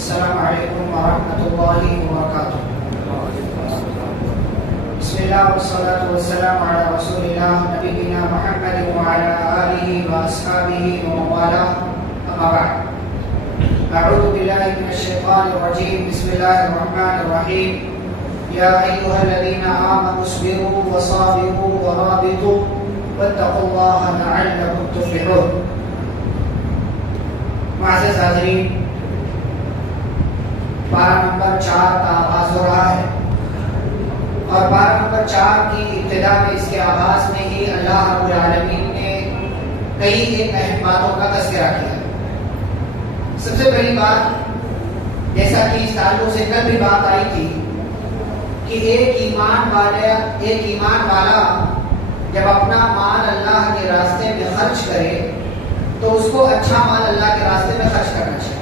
السلام علیکم ورحمۃ اللہ وبرکاتہ۔ بسم اللہ والصلاة والسلام علی رسول اللہ نبینا محمد وعلی آلہ واصحابہ ومن والاه، اما بعد، اعوذ باللہ من الشیطان الرجیم، بسم اللہ الرحمن الرحیم، یا ایھا الذین آمنوا اصبروا وصابروا ورابطوا واتقوا اللہ لعلکم تفلحون۔ معزز حاضرین، پارہ نمبر 4 کا آغاز ہو رہا ہے، اور پارہ نمبر 4 کی ابتدا میں، اس کے آغاز میں ہی اللہ رب العالمین نے کئی ایک اہم باتوں کا تذکرہ کیا۔ سب سے پہلی بات، جیسا کہ اس تعلق سے کل بھی بات آئی تھی، کہ ایک ایمان والا جب اپنا مال اللہ کے راستے میں خرچ کرے تو اس کو اچھا مال اللہ کے راستے میں خرچ کرنا چاہیے،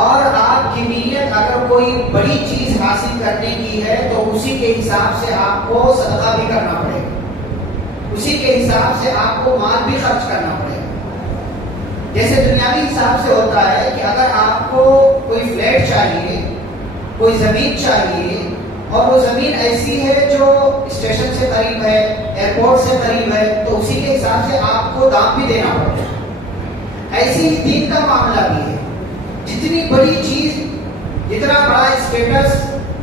اور آپ کی نیت اگر کوئی بڑی چیز حاصل کرنے کی ہے تو اسی کے حساب سے آپ کو صدقہ بھی کرنا پڑے گا، اسی کے حساب سے آپ کو مال بھی خرچ کرنا پڑے گا۔ جیسے دنیاوی حساب سے ہوتا ہے کہ اگر آپ کو کوئی فلیٹ چاہیے، کوئی زمین چاہیے، اور وہ زمین ایسی ہے جو اسٹیشن سے قریب ہے، ایئرپورٹ سے قریب ہے، تو اسی کے حساب سے آپ کو دام بھی دینا پڑے گا۔ ایسی دین کا معاملہ بھی ہے، جتنی بڑی چیز، جتنا بڑا اسٹیٹس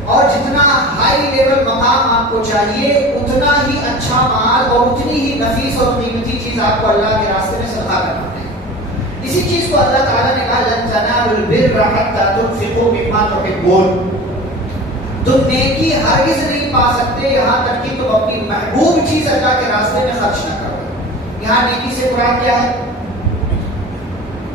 اور جتنا ہائی لیول مقام آپ کو چاہیے، اتنا ہی اچھا مال اور اتنی ہی نفیس اور قیمتی چیز آپ کو اللہ کے راستے میں صدقہ کرنا پڑے گا۔ اسی چیز کو اللہ تعالیٰ نے کہا، لن تنالوا البر حتى تنفقوا مما تحبون۔ تم نیکی ہرگز نہیں پا سکتے یہاں تک کہ تم اپنی محبوب چیز اللہ کے راستے میں خرچ نہ کرو۔ یہاں نیکی سے مراد کیا ہے؟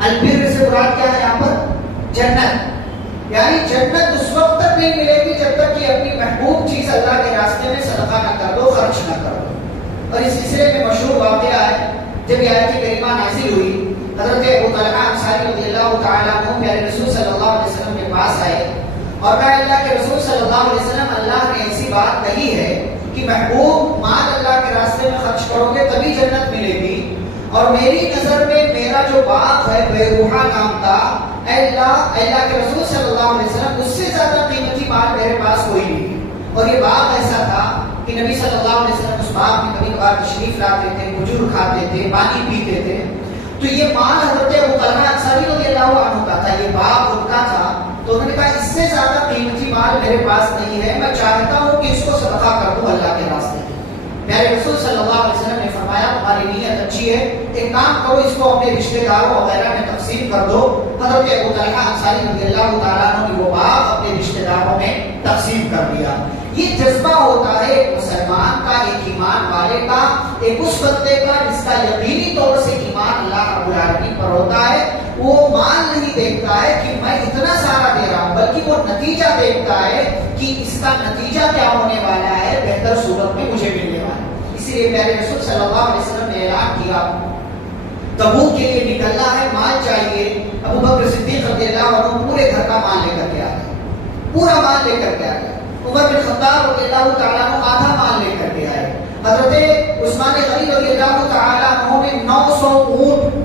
البر سے مراد کیا ہے یہاں پر؟ جنت۔ یعنی جنت اس وقت تک نہیں ملے گی جب تک کہ اپنی محبوب چیز اللہ کے راستے میں صدقہ نہ کر دو، خرچ نہ کر دو۔ اور اس سلسلے میں مشہور واقعہ ہے، جب یہ آیت کریمہ نازل ہوئی، حضرت ابو طلحہ انصاری رضی اللہ تعالی عنہ پیارے رسول صلی اللہ علیہ وسلم کے پاس آئے اور کہا، اللہ کے رسول صلی اللہ علیہ وسلم، اللہ نے ایسی بات کہی ہے کہ محبوب مال اللہ کے راستے میں خرچ کرو گے تبھی جنت ملے گی، اور میری نظر میں میرا جو باغ ہے بیروحہ نام کا، اے اللہ کے رسول صلی اللہ علیہ وسلم، اس سے زیادہ قیمتی مال میرے پاس کوئی نہیں۔ اور یہ باغ ایسا تھا کہ نبی صلی اللہ علیہ وسلم اس باغ میں کبھی کبھار تشریف لاتے تھے، کھجور کھاتے تھے، پانی پیتے تھے۔ تو یہ مال حضرت ابو طلحہ انصاری رضی اللہ عنہ کا تھا، یہ باغ ان کا تھا۔ تو انہوں نے کہا، اس سے زیادہ قیمتی مال میرے پاس نہیں ہے، میں چاہتا ہوں کہ اس کو صدقہ کر دوں اللہ کے راستے میں۔ پیارے رسول صلی اللہ علیہ وسلم نے فرمایا، تمہاری نیت اچھی ہے، ایک کام کرو، اس کو اپنے رشتہ داروں وغیرہ میں تقسیم کر دو۔ حضرت ابو طلحہ انصاری رضی اللہ تعالیٰ عنہ نے وہ باغ اپنے رشتہ داروں میں تقسیم کر دیا۔ یہ جذبہ ہوتا ہے ایک مسلمان کا، ایک ایمان والے کا، ایک اس بندے کا جس کا یقینی طور سے ایمان اللہ رب العالمین پر ہوتا ہے۔ وہ مال نہیں دیکھتا ہے کہ میں اتنا سارا دے رہا ہوں، بلکہ وہ نتیجہ دیکھتا ہے کہ اس کا نتیجہ کیا ہونے والا ہے، بہتر صورت میں مجھے ملنے والا ہے۔ اسی لیے پیارے رسول صلی اللہ علیہ وسلم نے اعلان کیا، تبوک کے لیے نکلنا ہے، مال چاہیے۔ ابو بکر صدیق رضی اللہ عنہ پورے گھر کا مال لے کر کے آ گئے، پورا مال لے کر کے آ گئے۔ عمر بن خطاب رضی اللہ تعالیٰ عنہ آدھا مال لے کر کے آئے۔ حضرت عثمان غنی رضی اللہ تعالیٰ عنہ نے 900 اونٹ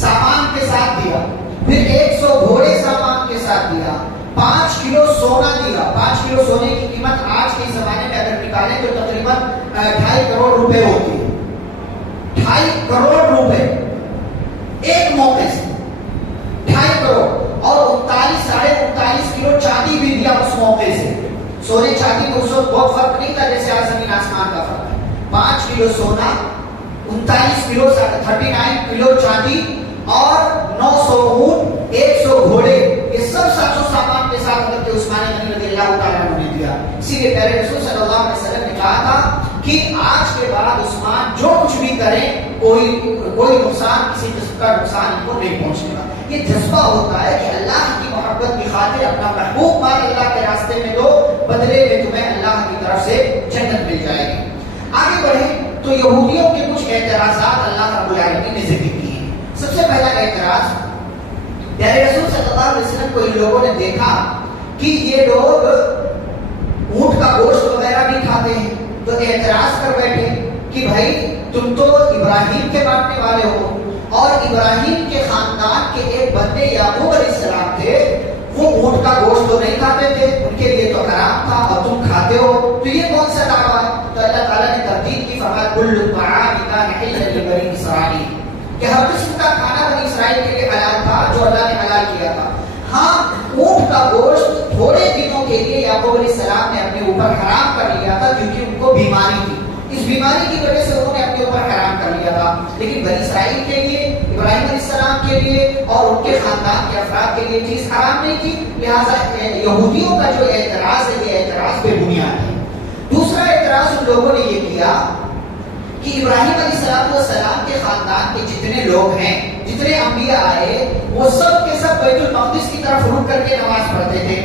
سامان کے ساتھ دیا، پھر 100 گھوڑے سامان کے ساتھ دیا، 5 کلو سونا دیا۔ 5 کلو سونے کی قیمت آج کے زمانے میں اگر نکالیں تو تقریباً 2.5 کروڑ روپے ہوتی ہے۔ 2.5 کروڑ روپے ایک موقع سے، 2.5 کروڑ، اور 39 کلو چاندی بھی دیا اس موقع سے۔ سونے چاندی میں اس وقت بہت فرق نہیں تھا جیسے آج زمین آسمان کا فرق ہے۔ 5 کلو سونا، 39 کلو چاندی، اور 900 اونٹ، 100 گھوڑے، یہ سب ساز و سامان کے ساتھ حضرت عثمان غنی رضی اللہ تعالیٰ عنہ نے دیا۔ اسی لیے پیارے رسول صلی اللہ علیہ وسلم نے کہا تھا کہ آج کے بعد عثمان جو کچھ بھی کریں، کوئی نقصان، کسی قسم کا نقصان ان کو نہیں پہنچے گا۔ یہ جذبہ ہوتا ہے کہ اللہ کی محبت کی خاطر اپنا محبوب مال اللہ کے راستے میں دو، بدلے میں تمہیں اللہ کی طرف سے جنت مل جائے گی۔ آگے بڑھیں تو یہودیوں کے کچھ اعتراضات اللہ رب العالمین نے ذکر کیے۔ سب سے پہلا اعتراض، پیارے رسول صلی اللہ علیہ وسلم کو ان لوگوں نے دیکھا کہ یہ لوگ اونٹ کا گوشت وغیرہ بھی کھاتے ہیں، تو اعتراض کر بیٹھے کہ بھائی تم تو ابراہیم کے ماننے والے ہو، اور ابراہیم کے خاندان کے ایک بندے یعقوب علیہ السلام تھے، اونٹ کا گوشت تو نہیں کھاتے تھے، ان کے لیے تو حرام تھا اور تم کھاتے ہو، تو یہ کون سا دعویٰ ہے؟ تو اللہ تعالیٰ نے ترتیب کی، فرمایا کل الطعام کان حلا لبنی اسرائیل، کہ ہر قسم کا کھانا بنی اسرائیل کے لیے حلال تھا جو اللہ نے حلال کیا تھا۔ ہاں اونٹ کا گوشت تھوڑے دنوں کے لیے یعقوب علیہ السلام نے اپنے اوپر حرام کر لیا تھا کیونکہ ان کو بیماری تھی، اس بیماری کی وجہ سے انہوں نے اپنے اوپر حرام کر لیا تھا، لیکن بنی اسرائیل کے لیے، ابراہیم علیہ السلام کے لیے اور ان کے خاندان کے افراد کے لیے چیز حرام نہیں تھی، لہٰذا یہودیوں کا جو اعتراض ہے یہ اعتراض بے بنیاد ہے۔ دوسرا اعتراض ان لوگوں نے یہ کیا کہ ابراہیم علیہ السلام کے خاندان کے جتنے لوگ ہیں، جتنے انبیاء آئے، وہ سب کے سب بیت المقدس کی طرف رخ کر کے نماز پڑھتے تھے۔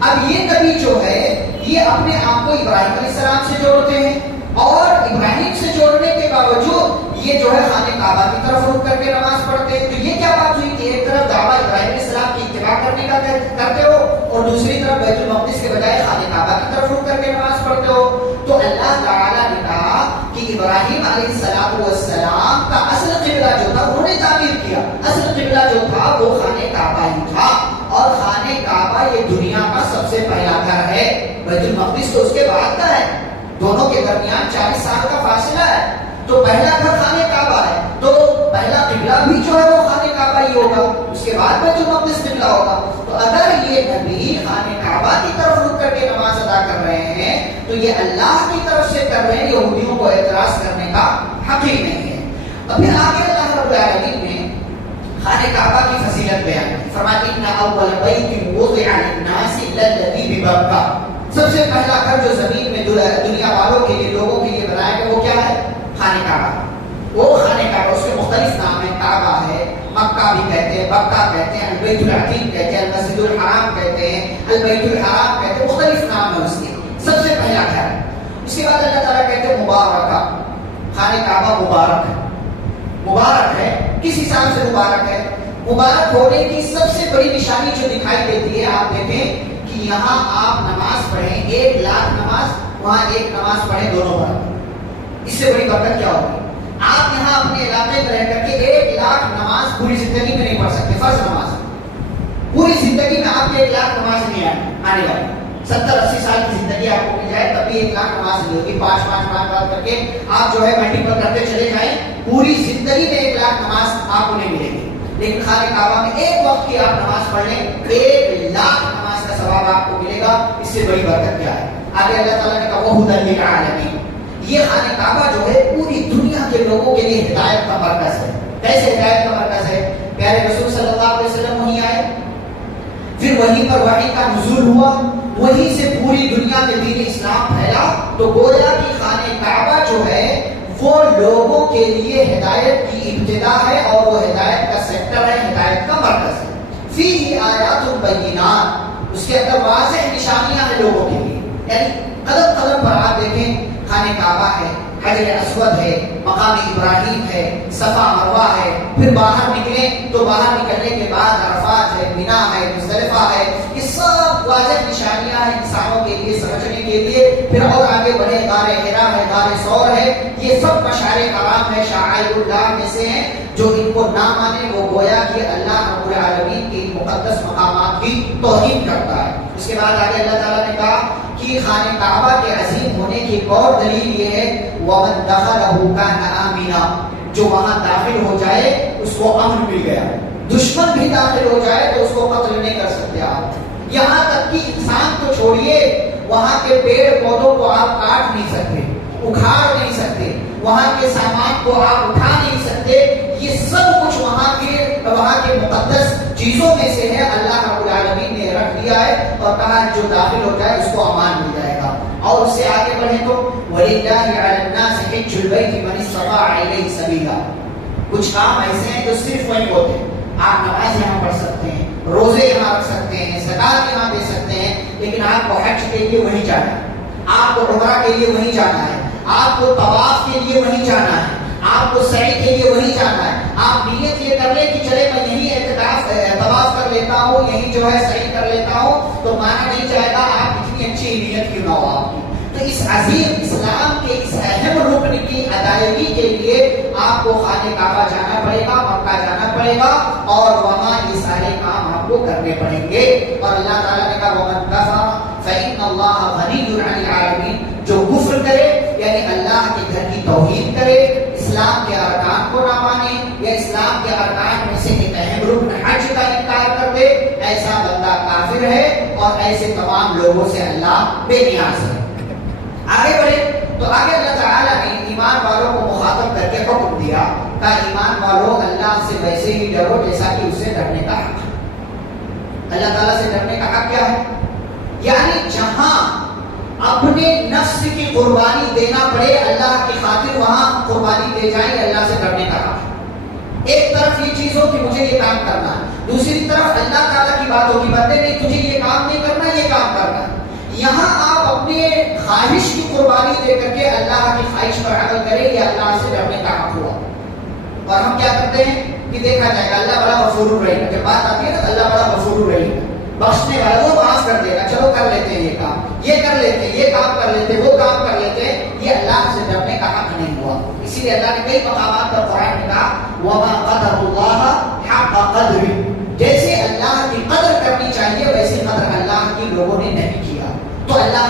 اب یہ نبی جو ہے یہ اپنے آپ کو ابراہیم علیہ السلام سے جوڑتے ہیں، اور ابراہیم سے جوڑنے کے باوجود یہ جو ہے خانہ کعبہ کی طرف رخ کر کے نماز پڑھتے ہیں۔ تو یہ کیا بات ہوئی کہ ایک طرف دعویٰ ابراہیم علیہ السلام کی اتباع کرنے کا کرتے ہو اور دوسری طرف بیت المقدس کے بجائے خانہ کعبہ کی طرف رخ کر کے نماز پڑھتے ہو؟ تو اللہ تعالیٰ نے کہا کہ ابراہیم علیہ السلام کا اصل قبلہ جو تھا انہوں نے تعمیر کیا، اصل قبلہ جو تھا وہ خانہ کعبہ ہی تھا، اور خانہ کعبہ یہ دنیا کا سب سے پہلا گھر ہے، بیت المقدس تو اس کے بعد کا ہے، دونوں کے درمیان 40 سال کا فاصلہ ہے، تو پہلا گھر خانہ کعبہ ہے، تو پہلا قبلہ بھی جو ہے وہ خانہ کعبہ ہی ہوگا، اس کے بعد بیت المقدس قبلہ ہوگا۔ تو اگر یہ نبی خانہ کعبہ کی طرف رخ کر کے نماز ادا کر رہے ہیں تو یہ اللہ کی طرف سے کر رہے ہیں، یہودیوں کو اعتراض کرنے کا حق ہی نہیں ہے۔ اور پھر آگے اللہ رب العالمین نے خانہ کعبہ کی فضیلت بیان کی، فرمایا ان اول بیت وضع للناس للذی ببکہ، سب سے پہلا گھر جو زمین میں دنیا والوں کے لیے، لوگوں کے لیے بنایا گیا وہ کیا ہے؟ خانہ کعبہ۔ وہ خانہ کعبہ، اس کے مختلف نام ہیں، کعبہ ہے، مکہ بھی کہتے ہیں، مکہ کہتے ہیں، البیت العتیق کہتے ہیں، المسجد الحرام کہتے ہیں، البیت الحرام کہتے ہیں، مختلف نام ہے اس کے، سب سے پہلا گھر۔ اس کے بعد اللہ تعالیٰ کہتے ہیں مبارکہ، خانہ کعبہ مبارک ہے، مبارک ہے، کس حساب سے مبارک ہے؟ مبارک ہونے کی سب سے بڑی نشانی جو دکھائی دیتی ہے، آپ دیکھیں کہ یہاں آپ نماز پڑھیں 1,00,000 نماز، وہاں ایک نماز پڑھیں دونوں برابر، اس سے بڑی برکت کیا ہوگی؟ آپ یہاں اپنے علاقے میں رہ کر کے 1,00,000 نماز پوری زندگی میں نہیں پڑھ سکتے، فرض نماز پوری زندگی میں آپ 1,00,000 نماز نہیں آنے والی، 70-80 سال کی زندگی آپ کو مل جائے تب بھی 1,00,000 نماز نہیں ہوگی، 5 کر کے آپ جو ہے ملٹیپل کرتے چلے جائیں، پوری زندگی میں 1,00,000 نماز آپ کو نہیں ملے گی، لیکن خانہ کعبہ میں ایک وقت کی آپ نماز پڑھ لیں 1,00,000 نماز کا ثواب آپ کو ملے گا، اس سے بڑی برکت کیا ہے؟ آگے اللہ تعالیٰ نے کہا وَهُدًى لِلْعَالَمِينَ، یہ خانہ کعبہ جو ہے پوری دنیا کے لوگوں کے لیے ہدایت کا مرکز ہے۔ کیسے ہدایت کا مرکز ہے؟ پیارے رسول صلی اللہ علیہ وسلم وہیں آئے، پھر وہیں پر وحی کا نزول ہوا، وہیں سے پوری دنیا میں دین اسلام پھیلا، تو گویا کہ خانہ کعبہ جو ہے وہ لوگوں کے لیے ہدایت کی ابتدا ہے، اور وہ ہدایت کا سیکٹر ہے، ہدایت کا مرکز ہے۔ فیہ آیات بینات، اس کے اندر واضح نشانیاں ہیں لوگوں کے لیے، یعنی قدم قدم پر آپ دیکھیں خانہ کعبہ ہے، حجر اسود ہے، مقام ابراہیم ہے، صفا مروہ ہے، پھر باہر نکلیں تو باہر نکلنے کے بعد عرفات ہے، مینا ہے، مزدلفہ ہے، یہ سب واضح نشانیاں ہیں انسانوں کے لیے سمجھنے کے لیے۔ پھر اور آگے بڑھے غار حرا ہے، غار ثور ہے، یہ سب مشعر حرام ہے، شعائر اللہ میں سے ہیں، جو ان کو نہ مانے وہ گویا کہ اللہ رب العالمین کے مقدس مقامات کی توہین کرتا ہے۔ اس کے بعد آگے اللہ تعالیٰ نے کہا کہ خانہ کعبہ کے عظیم ہونے کی ایک اور دلیل یہ ہے وَمَنْ دَخَلَهُ كَانَ آمِنًا، جو وہاں داخل ہو جائے اس کو امن مل گیا، دشمن بھی داخل ہو جائے تو اس کو قتل نہیں کر سکتے آپ، یہاں تک کہ انسان کو چھوڑیے، وہاں کے پیڑ پودوں کو آپ کاٹ نہیں سکتے، اکھاڑ نہیں سکتے، وہاں کے سامان کو آپ اٹھا نہیں سکتے، یہ سب کچھ وہاں کے مقدس چیزوں میں سے ہے، اللہ رب العالمین نے رکھ دیا ہے اور کہا جو داخل ہو جائے اس کو امان مل جائے گا۔ اور اس سے آگے بڑھیں تو وَلِلَّهِ عَلَى النَّاسِ حِجُّ الْبَيْتِ مَنِ اسْتَطَاعَ إِلَيْهِ سَبِيلًا، کچھ کام ایسے ہیں جو صرف وہیں ہوتے ہیں، آپ نماز یہاں پڑھ سکتے ہیں، روزے یہاں رکھ سکتے ہیں، زکات یہاں دے سکتے ہیں، لیکن آپ کو حج کے لیے وہیں جانا ہے، آپ کو عمرہ کے لیے وہیں جانا ہے، آپ کو طواف کے لیے وہیں جانا ہے، آپ کو سعی کے لیے وہیں جانا ہے۔ آپ نیت یہ کر لیں کہ چلے میں یہی طواف کر لیتا ہوں، یہی جو ہے سعی کر لیتا ہوں، تو مانا نہیں جائے گا آپ اتنی اچھی نیت کیوں نہ ہو آپ کی۔ تو اس عظیم اسلام کے اس اہم رکن کی ادائیگی کے لیے آپ کو خانہ کعبہ جانا پڑے گا، مکہ جانا پڑے گا۔ پڑے گا اور وہاں یہ سارے کام آپ کو کرنے پڑیں گے. اور اللہ تعالیٰ نے کہا وَمَنْ كَفَرَ فَإِنَّ اللَّهَ غَنِيٌّ عَنِ الْعَالَمِينَ. جو کفر کرے یعنی اللہ کے گھر کی توہین کرے, اسلام کے ارکان کو نہ مانے یا اسلام کے ارکان میں سے ایک اہم رکن حج کا انکار کر دے, ایسا بندہ کافر ہے اور ایسے تمام لوگوں سے اللہ بے نیاز ہے. آگے بڑھے تو آگے اللہ تعالیٰ نے ایمان والوں کو مخاطب کر کے حکم دیا کہ ایمان والوں اللہ سے ویسے ہی ڈرو جیسا کہ اس سے ڈرنے کا حق. اللہ تعالیٰ سے ڈرنے کا حق کیا ہے؟ یعنی جہاں اپنے نفس کی قربانی دینا پڑے اللہ کی خاطر وہاں قربانی دے جائیں, اللہ سے ڈرنے کا حق. ایک طرف یہ چیز ہو کہ مجھے یہ کام کرنا ہے, دوسری طرف اللہ تعالیٰ کی بات ہوگی بندے نہیں تجھے یہ کام نہیں کرنا, یہ کام کرنا ہے. یہاں آپ اپنے خواہش کی قربانی دے کر کے اللہ کی خواہش پر عمل کریں, یہ اللہ سے ڈرنے کا حق ہوا. اور ہم کیا کرتے ہیں کہ دیکھا جائے گا اللہ بڑا غفور الرحیم, جب بات آتی ہے نا اللہ بڑا غفور الرحیم, بخشنے والا, وہ معاف کر دے گا, چلو کر لیتے ہیں یہ کام, یہ کر لیتے ہیں, یہ کام کر لیتے ہیں, وہ کام کر لیتے ہیں. یہ اللہ سے ڈرنے کا حق نہیں ہوا. اسی لیے اللہ نے کئی مقامات پر قرآن میں کہا وَمَا قَدَرُ اللَّهَ حَقَّ قَدْرِهِ, جیسے اللہ کی قدر کرنی چاہیے ویسے قدر اللہ کی لوگوں نے نہیں کیا. تو اللہ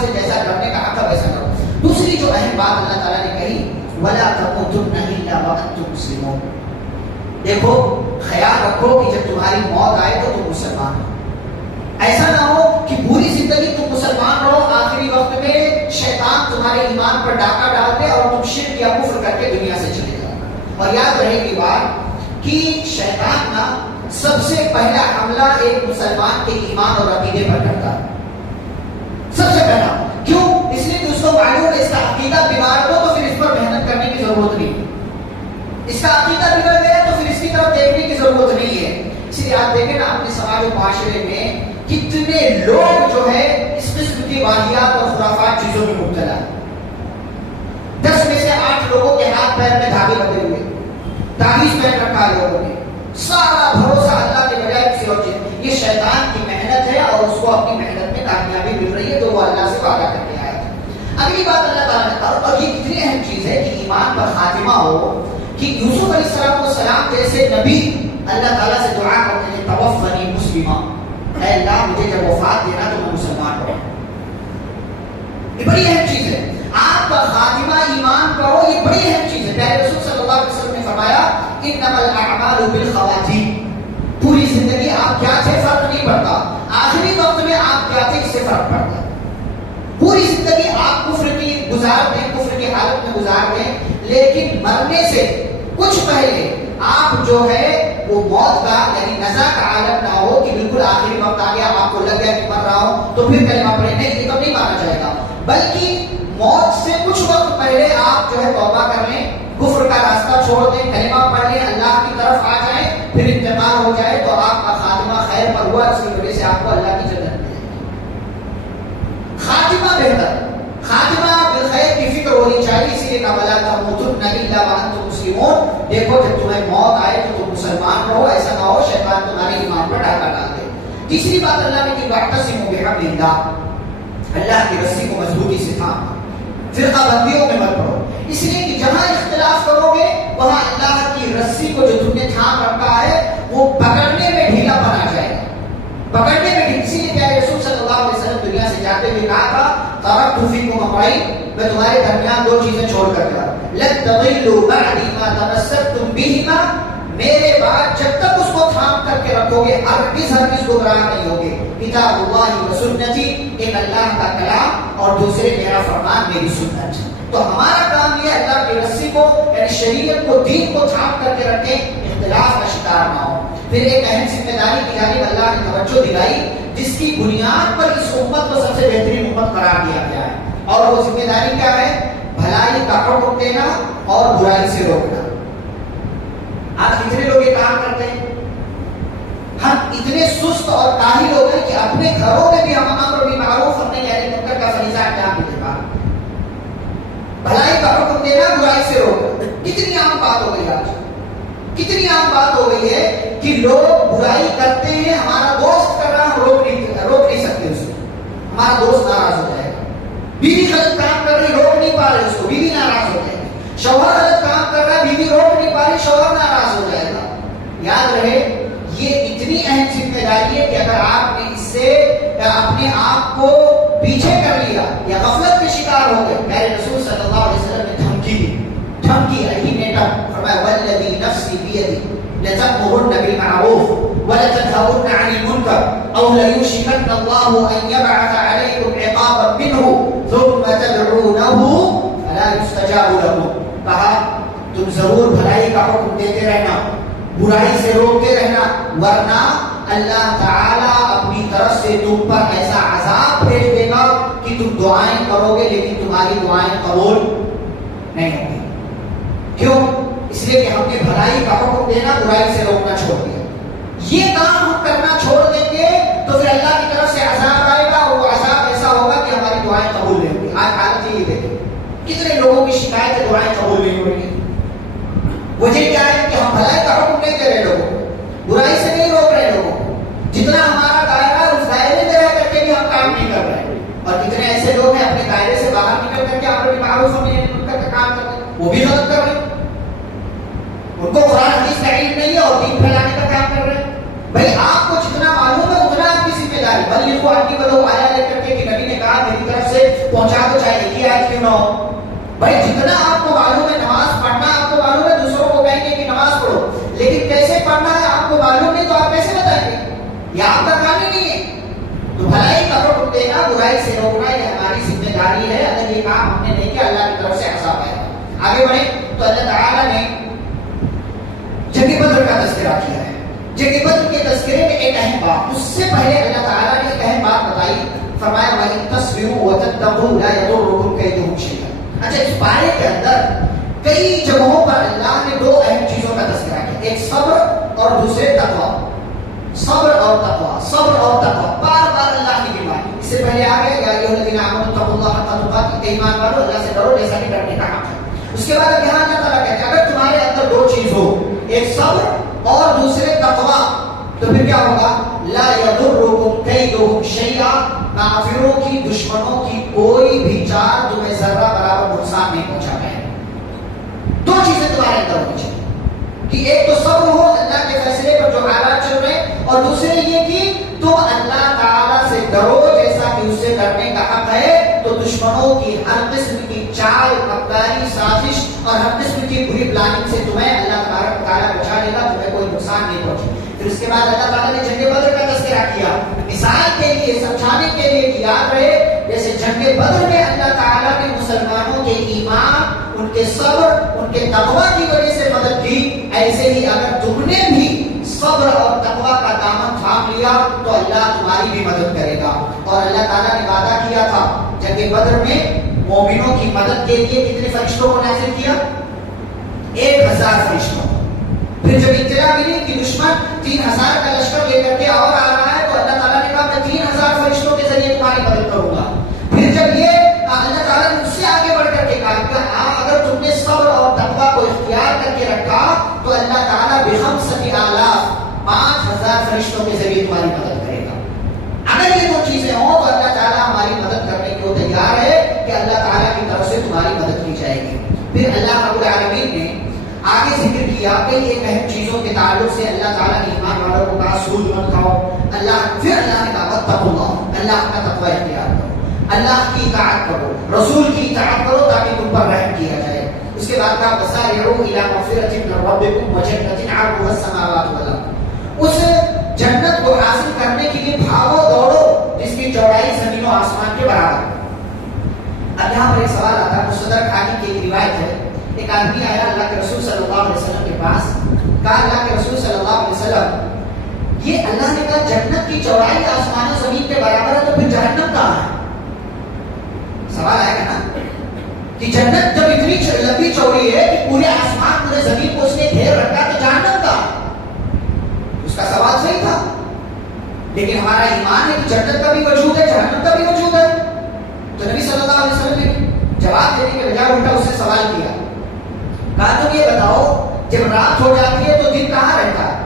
سے جیسا ڈرنے کا حق ہے ویسا کرو. دوسری جو اہم بات اللہ تعالیٰ نے کہی وَلَا تَمُوتُنَّ إِلَّا وَأَنْتُمْ مُسْلِمُونَ. دیکھو خیال رکھو کہ جب تمہاری موت آئے تو تم مسلمان ہو. ایسا نہ ہو کہ پوری زندگی تم مسلمان رہو, آخری وقت میں شیطان تمہارے ایمان پر ڈاکہ ڈال دے اور تم شرک یا کفر کر کے دنیا سے چلے جاؤ. اور یاد رہے گی بات کہ شیطان نا سب سے پہلا حملہ ایک مسلمان کے ایمان اور عقیدے پر کرتا ہے, سب سے پہلا. کیوں؟ اس لیے کہ اس کو معلوم ہے اس کا عقیدہ بگاڑ دو تو پھر اس پر محنت کرنے کی ضرورت نہیں. اس کا عقیدہ بگڑ گیا تو پھر اس کی طرف دیکھنے کی ضرورت نہیں ہے. اس لیے آپ دیکھیں نا اپنے سماج و معاشرے میں کتنے لوگ جو ہے اس قسم کی واحیات اور خرافات چیزوں میں مبتلا ہے. 10 میں سے 8 لوگوں کے ہاتھ پیر میں دھاگے بندھے ہوئے, تعویذ پہن رکھا ہے لوگوں نے, سارا بھروسہ اللہ کے بجائے کسی اور چیز. یہ شیطان کی محنت ہے اور اس کو اپنی محنت میں کامیابی مل رہی ہے تو وہ اللہ سے وعدہ کر کے آیا ہے. اگلی بات اللہ تعالیٰ نے, اور یہ کتنی اہم چیز ہے کہ ایمان پر خاتمہ ہو, کہ یوسف علیہ السلام جیسے نبی اللہ تعالیٰ سے دعا کرتے ہیں توفنی مسلمہ, اے اللہ مجھے جب وفات دینا تو میں مسلمان ہوں. یہ بڑی اہم چیز ہے. آپ کا خاتمہ ایمان پر ہو, یہ بڑی اہم چیز ہے. پیارے رسول صلی اللہ علیہ وسلم نے فرمایا انما الاعمال بالخواتیم, پوری زندگی آپ کیا تھے فرق نہیں پڑتا, آخری وقت میں آپ کیا تھے اس سے فرق پڑتا. پوری زندگی آپ کفر کی گزار دیں, کفر کی حالت میں گزار دیں, لیکن مرنے سے کچھ پہلے آپ جو ہے وہ موت کا یعنی نزا کا عالم نہ ہو کہ بالکل آخری وقت آ گیا, آپ کو لگ گیا کہ مر رہا ہوں تو پھر کلمہ پڑھیں, نہیں, یہ کب نہیں مانا جائے گا. بلکہ موت سے کچھ وقت پہلے آپ جو ہے توبہ کر لیں, کفر کا راستہ چھوڑ دیں, کلمہ پڑھ لیں, اللہ کی طرف آ جائیں, پھر انتقال ہو جائے تو آپ کا خاتمہ خیر پر ہوا, اس کی وجہ سے آپ کو اللہ کی جنت ملے گی. خاتمہ بہتر, خاتمہ بالخیر کی فکر ہونی چاہیے. اسی لیے کہا وَلَا تَمُوتُنَّ إِلَّا وَأَنْتُمْ مُسْلِمُونَ. دیکھو جب تمہیں موت آئے تو تم مسلمان رہو, ایسا نہ ہو شیطان تمہارے ایمان پر ڈاکہ ڈال دے. تیسری بات اللہ نے کی وَاعْتَصِمُوا بِحَبْلِ اللَّهِ, اللہ کی رسی کو مضبوطی سے تھامو, فرقہ بندیوں میں مت پڑو. اس لیے کہ جہاں اختلاف کرو گے وہاں اللہ کی رسی کو جو تم نے تھام رکھا ہے وہ پکڑنے میں ڈھیلا پن آ جائے گا, پکڑنے میں. اسی لیے پیارے رسول صلی اللہ علیہ وسلم دنیا سے جاتے ہوئے کہا تھا ترکت فیکم امرین, میں تمہارے درمیان 2 چیزیں چھوڑ کر گیا, لن تضلوا بعدی ما تمسکتم بہما, میرے بعد جب تک اس کو تھام کر کے رکھو گے ہرگز گمراہ نہیں ہوگے. کتاب اللہ و سنتی, ایک اللہ کا کلام اور دوسرے میرا فرمان میری سنت. تو ہمارا کام یہ اللہ کی رسی کو یعنی شریعت کو دین کو تھام کر کے رکھیں, اختلاف کا شکار نہ ہو. پھر ایک اہم ذمہ داری کی جانب اللہ نے توجہ دلائی جس کی بنیاد پر اس امت کو سب سے بہترین امت قرار دیا گیا ہے, اور وہ ذمہ داری کیا ہے؟ بھلائی کا حکم دینا اور برائی سے روکنا. آج کتنے لوگ یہ کام کرتے ہیں؟ ہم اتنے سست اور کاہل ہو گئے کہ اپنے گھروں میں بھی ہم امر بالمعروف اور نہی عن المنکر کا فریضہ انجام نہیں دے پا رہے. بھلائی کا حکم دینا, برائی سے روکنا کتنی عام بات ہو گئی آج, کتنی عام بات ہو گئی ہے کہ لوگ برائی کرتے ہیں, ہمارا دوست کر رہا ہے, ہم روک نہیں سکتے اس کو, ہمارا دوست ناراض ہو جائے گا. بیوی غلط کام کر رہی, روک نہیں پا رہے اس کو, بیوی ناراض ہو جائے گی. شوہر غلط کام کر رہا ہے, بیوی روک نہیں پا رہی, شوہر ناراض ہو جائے گا. یاد رہے یہ اتنی اہم ذمہ داری ہے کہ اگر آپ نے اس سے اپنے آپ کو پیچھے کر لیا یا غفلت کے شکار ہو گئے، میرے رسول صلی اللہ علیہ وسلم نے دھمکی دی، فرمایا والذی نفسی بیدی لتأمرن بالمعروف ولتنهون عن المنکر او لیوشکن اللہ ان یبعث علیکم عقابا منہ ثم تدعونہ فلا یستجاب لکم. کہا تم ضرور بھلائی کا حکم دیتے رہنا، برائی سے روکتے رہنا، ورنہ اللہ تعالیٰ اپنی طرف سے تم پر ایسا عذاب بھیج دے گا کہ تم دعائیں کرو گے لیکن تمہاری دعائیں قبول نہیں ہوں گی. کیوں؟ اس لیے کہ ہم نے بھلائی کا حکم دینا، برائی سے روکنا چھوڑ دیا. یہ کام ہم کرنا چھوڑ دیں گے تو پھر اللہ کی طرف سے عذاب آئے گا، اور وہ عذاب ایسا ہوگا کہ ہماری دعائیں قبول نہیں ہوں گی. آج حالت یہ دیکھیں کتنے لوگوں کی شکایت ہے دعائیں قبول نہیں ہو رہی ہیں. وجہ کیا ہے کہ ہم بھلائی کا حکم نہیں دے رہے لوگوں کو، برائی سے نہیں روک رہے لوگوں کو. جتنا ہمارا دائرہ اس دائرے میں رہ کر کے بھی ہم کام نہیں کر رہے ہیں، اور کتنے ایسے لوگ ہیں اپنے دائرے سے باہر نکل کر کے امر بالمعروف و نہی عن المنکر کا کام کر رہے ہیں، وہ بھی غلط کر رہے ہیں. ان کو قرآن حدیث کا علم نہیں ہے اور دین پھیلانے کا کام کر رہے ہیں. بھائی آپ کو جتنا معلوم ہے اتنا آپ کی ذمہ داری. بلغوا عنی ولو آیا لے کر کے کہ نبی نے کہا میری طرف سے پہنچا دو چاہے ایک ہی آیت کیوں نہ ہو. بھائی جتنا آپ کو معلوم ہے نماز پڑھنا آپ کو معلوم ہے، دوسروں کو کہیں گے کہ نماز پڑھو، لیکن کیسے پڑھنا ہے آپ کو معلوم نہیں تو آپ کیسے بتائیں گے؟ یہ آپ کا کام ہی نہیں ہے. تو بھلائی کا حکم دینا، برائی سے روکنا یہ ہماری ذمہ داری ہے. اگر یہ کام ہم نے نہیں کیا اللہ کی طرف سے عذاب آئے گا. آگے بڑھیں تو اللہ تعالیٰ نے جنگ بدر کا تذکرہ کیا ہے. جنگ بدر کے تذکرے میں ایک اہم بات، اس سے پہلے اللہ تعالیٰ نے ایک اہم بات بتائی. فرمایا وَإِن تَصْبِرُوا وَتَتَّقُوا لَا يَضُرُّكُمْ كَيْدُهُمْ شَيْئًا. اچھا اس بارے کے اندر کئی جگہوں پر اللہ نے دو اہم چیزوں کا تذکرہ کیا، ایک صبر اور دوسرے تقوی. صبر اور تقوی، صبر اور تقوی بار بار اللہ کی بیماری. اس سے پہلے آ گئے یا ایھا الذین آمنوا اتقوا اللہ حق تقاته، ایمان والو اللہ سے ڈرو جیسا کہ ڈرنے کا حق ہے. اس کے بعد یہاں اللہ تعالیٰ کہتے ہیں اگر تمہارے اندر دو چیز ہو، ایک صبر اور دوسرے تقوی، تو پھر کیا ہوگا؟ لا یضرکم کیدہم شیئا، کافروں کی دشمنوں کی کوئی بھی چال تمہیں ذرہ برابر نقصان نہیں پہنچا پائے. دو چیزیں تمہارے اندر ہونی چاہیے کہ ایک تو صبر ہو اللہ کے فیصلے پر جو حالات چل رہے ہیں، اور دوسرے یہ کہ تم اللہ تعالیٰ سے ڈرو جیسا کہ اس سے ڈرنے کا حق ہے. تو دشمنوں کی ہر قسم کی چال مکاری سازش اور ہر قسم کی بری پلاننگ سے تمہیں اللہ تبارک و تعالیٰ بچا لے گا، تمہیں کوئی نقصان نہیں پہنچے. پھر اس کے بعد اللہ تعالیٰ نے جنگ بدر کا تذکرہ کیا مثال کے لیے، سمجھانے کے لیے کہ یاد رہے جیسے جنگ بدر میں اللہ تعالیٰ نے مسلمانوں کے ایمان، ان کے صبر، ان کے تقوی کی وجہ سے مدد کی، ایسے ہی اگر تم نے بھی صبر اور تقوی کا دامن تھام لیا تو اللہ تمہاری بھی مدد کرے گا. اور اللہ تعالیٰ نے وعدہ کیا تھا جنگ بدر میں مومنوں کی مدد کے لیے کتنے فرشتوں کو نازل کیا؟ 1000 فرشتوں. پھر جب اطلاع ملی کہ دشمن 3000 کا لشکر لے کر کے اور آ رہا ہے تو اللہ تعالیٰ نے کہا میں 3000 فرشتوں کے ذریعے تمہاری مدد کروں گا. پھر جب یہ اللہ تعالیٰ نے اس سے آگے بڑھ کر کے کہا اگر تم نے صبر اور تقوی کو اختیار کر کے رکھا تو اللہ تعالیٰ بخمسۃ آلاف 5000 فرشتوں کے ذریعے تمہاری مدد کرے گا. اگر یہ دو چیزیں ہوں تو اللہ تعالیٰ ہماری مدد کرنے کو تیار ہے کہ اللہ تعالیٰ کی طرف سے تمہاری مدد کی جائے گی. پھر اللہ رب العالمین نے آگے ذکر کیا کئی ایک اہم چیزوں کے تعلق سے. اللہ تعالیٰ نے ایمان والوں کو کہا سود مت کھاؤ. پھر اللہ نے کہا واتقوا اللہ، اللہ کا تقوی اختیار کرو، اللہ کی اطاعت کرو، رسول کی اطاعت کرو تاکہ تم پر رحم کیا جائے. اس کے بعد کہا وسارعوا الی مغفرۃ من ربکم وجنۃ عرضها السماوات والارض. اس جنت کو حاصل کرنے کے لیے بھاگو دوڑو جس کی چوڑائی زمین و آسمان کے برابر. اب یہاں پر ایک سوال آتا ہے، مستدرک حاکم کی ایک روایت ہے، ایک آدمی آیا اللہ کے رسول صلی اللہ علیہ وسلم کے پاس، کہا اللہ کے رسول صلی اللہ علیہ وسلم یہ اللہ نے کہا جنت کی چوڑائی آسمان و زمین کے برابر ہے تو پھر جہنم کہاں ہے؟ سوال آئے گا نا کہ جنت جب اتنی لمبی چوڑی ہے کہ پورے آسمان پورے زمین کو اس نے گھیر رکھا تو جہنم کہاں ہے؟ اس کا سوال صحیح تھا، لیکن ہمارا ایمان ہے کہ جنت کا بھی وجود ہے جہنم کا بھی وجود ہے. تو نبی صلی اللہ علیہ وسلم نے جواب دینے کے بجائے الٹا اس سے سوال کیا، کہا تم یہ بتاؤ جب رات ہو جاتی ہے تو دن کہاں رہتا ہے؟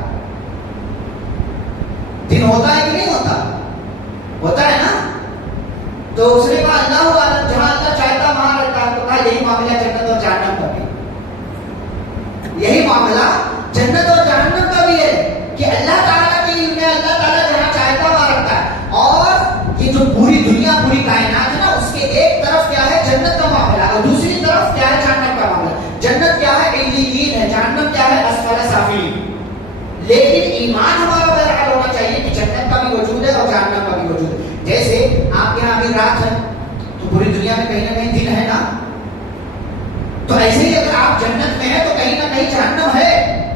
دن ہوتا ہے کہ نہیں ہوتا؟ ہوتا ہے نا. تو اس نے کہا اللہ عالم، جہاں اللہ چاہتا وہاں رہتا ہے. تو کہا یہی معاملہ جنت اور جہنم کا بھی، یہی معاملہ جنت اور جہنم کا بھی ہے. پوری دنیا پوری کائنات ہے نا، اس کے ایک طرف کیا ہے جنت کا معاملہ اور دوسری طرف کیا ہے جہنم کا معاملہ. جنت کیا ہے علیین ہے، جہنم کیا ہے اسفل سافلین. لیکن ایمان ہمارا بہرحال ہونا چاہیے کہ جنت کا بھی وجود ہے اور جہنم کا بھی وجود ہے. جیسے آپ یہاں ابھی رات ہے تو پوری دنیا میں کہیں نہ کہیں دن ہے نا، تو ایسے ہی اگر آپ جنت میں ہیں تو کہیں نہ کہیں جہنم ہے،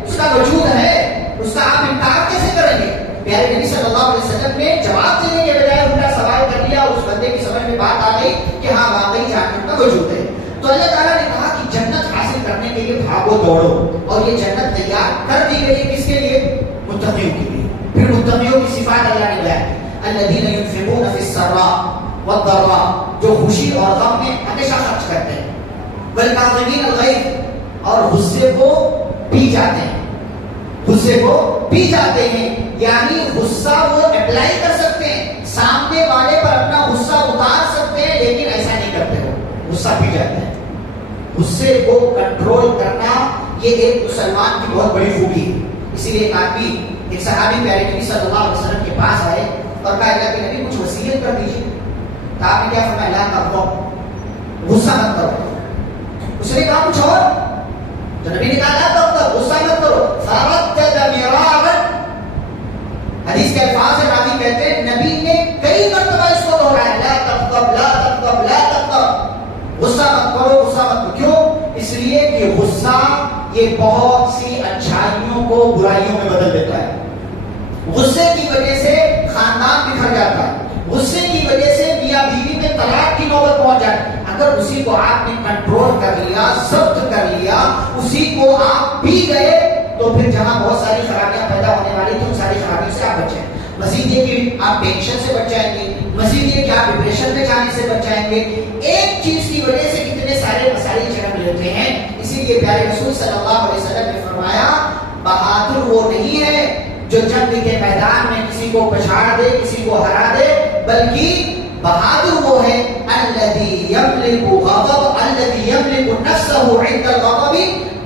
اس کا وجود ہے، اس کا آپ انکار کیسے کریں گے؟ پیارے نبی صلی اللہ علیہ وسلم نے جواب دینے کے بجائے الٹا سوال کر لیا. اس بندے کی سمجھ میں بات آ گئی کہ ہاں واقعی جہنم کا وجود ہے. تو اللہ تعالیٰ نے کہا کہ جنت حاصل کرنے کے لیے بھاگو دوڑو، اور یہ جنت تیار کر دی گئی کس کے لیے؟ متقیوں کے لیے. پھر متقیوں کی صفات اللہ نے بیان کی، الذین ينفقون فی السراء والضراء، جو خوشی اور غم میں ہمیشہ خرچ کرتے ہیں، والکاظمین الغیظ، اور غصے کو پی جاتے ہیں، غصے کو پی جاتے ہیں. یعنی غصہ وہ اپلائی کر سکتے ہیں، سامنے والے پر اپنا غصہ اتار سکتے ہیں، لیکن ایسا نہیں کرتے، وہ غصہ پی جاتے ہیں. غصے کو کنٹرول کرنا یہ ایک مسلمان کی بہت بڑی خوبی ہے. اسی لیے ایک آدمی، ایک صحابی پیارے نبی صلی اللہ علیہ وسلم کے پاس آئے اور کہا اللہ کے نبی کچھ وصیت کر دیجیے. تو آپ نے کیا فرمایا؟ لا تغضب، غصہ مت کرو. اس نے کہا کچھ اور، تو نبی نے کہا لا تغضب، غصہ مت کرو. فردد مرارا، حدیث کے الفاظ ہیں، راوی کہتے ہیں نبی نے کئی مرتبہ اس کو دہرایا، لا تغضب لا تغضب لا تغضب، غصہ مت کرو غصہ مت کرو. کیوں؟ اس لیے کہ غصہ یہ بہت سی اچھائیوں کو برائیوں میں بدل دیتا ہے. غصے کی وجہ سے خاندان بکھر جاتا ہے، غصے کی وجہ سے میاں بیوی میں طلاق کی نوبت پہنچ جاتی ہے. اگر اسی کو آپ نے کنٹرول کر لیا، ضبط کر لیا، اسی کو آپ پی گئے، تو پھر جہاں بہت ساری خرابیاں پیدا ہونے والی تھی ان ساری خرابیوں سے آپ بچیں. مزید یہ کہ آپ ٹینشن سے بچ جائیں گے، مزید یہ کہ آپ ڈپریشن میں جانے سے بچ جائیں گے. ایک چیز کی وجہ سے کتنے سارے مسائل جنم لیتے ہیں. اسی لیے پیارے رسول صلی اللہ علیہ وسلم نے فرمایا بہادر وہ نہیں ہے جو جنگ کے میدان میں کسی کو پچھاڑ دے، کسی کو ہرا دے، بلکہ بہادر وہ ہے الذی یملک غضب، الذی یملک نفسہ عند الغضب،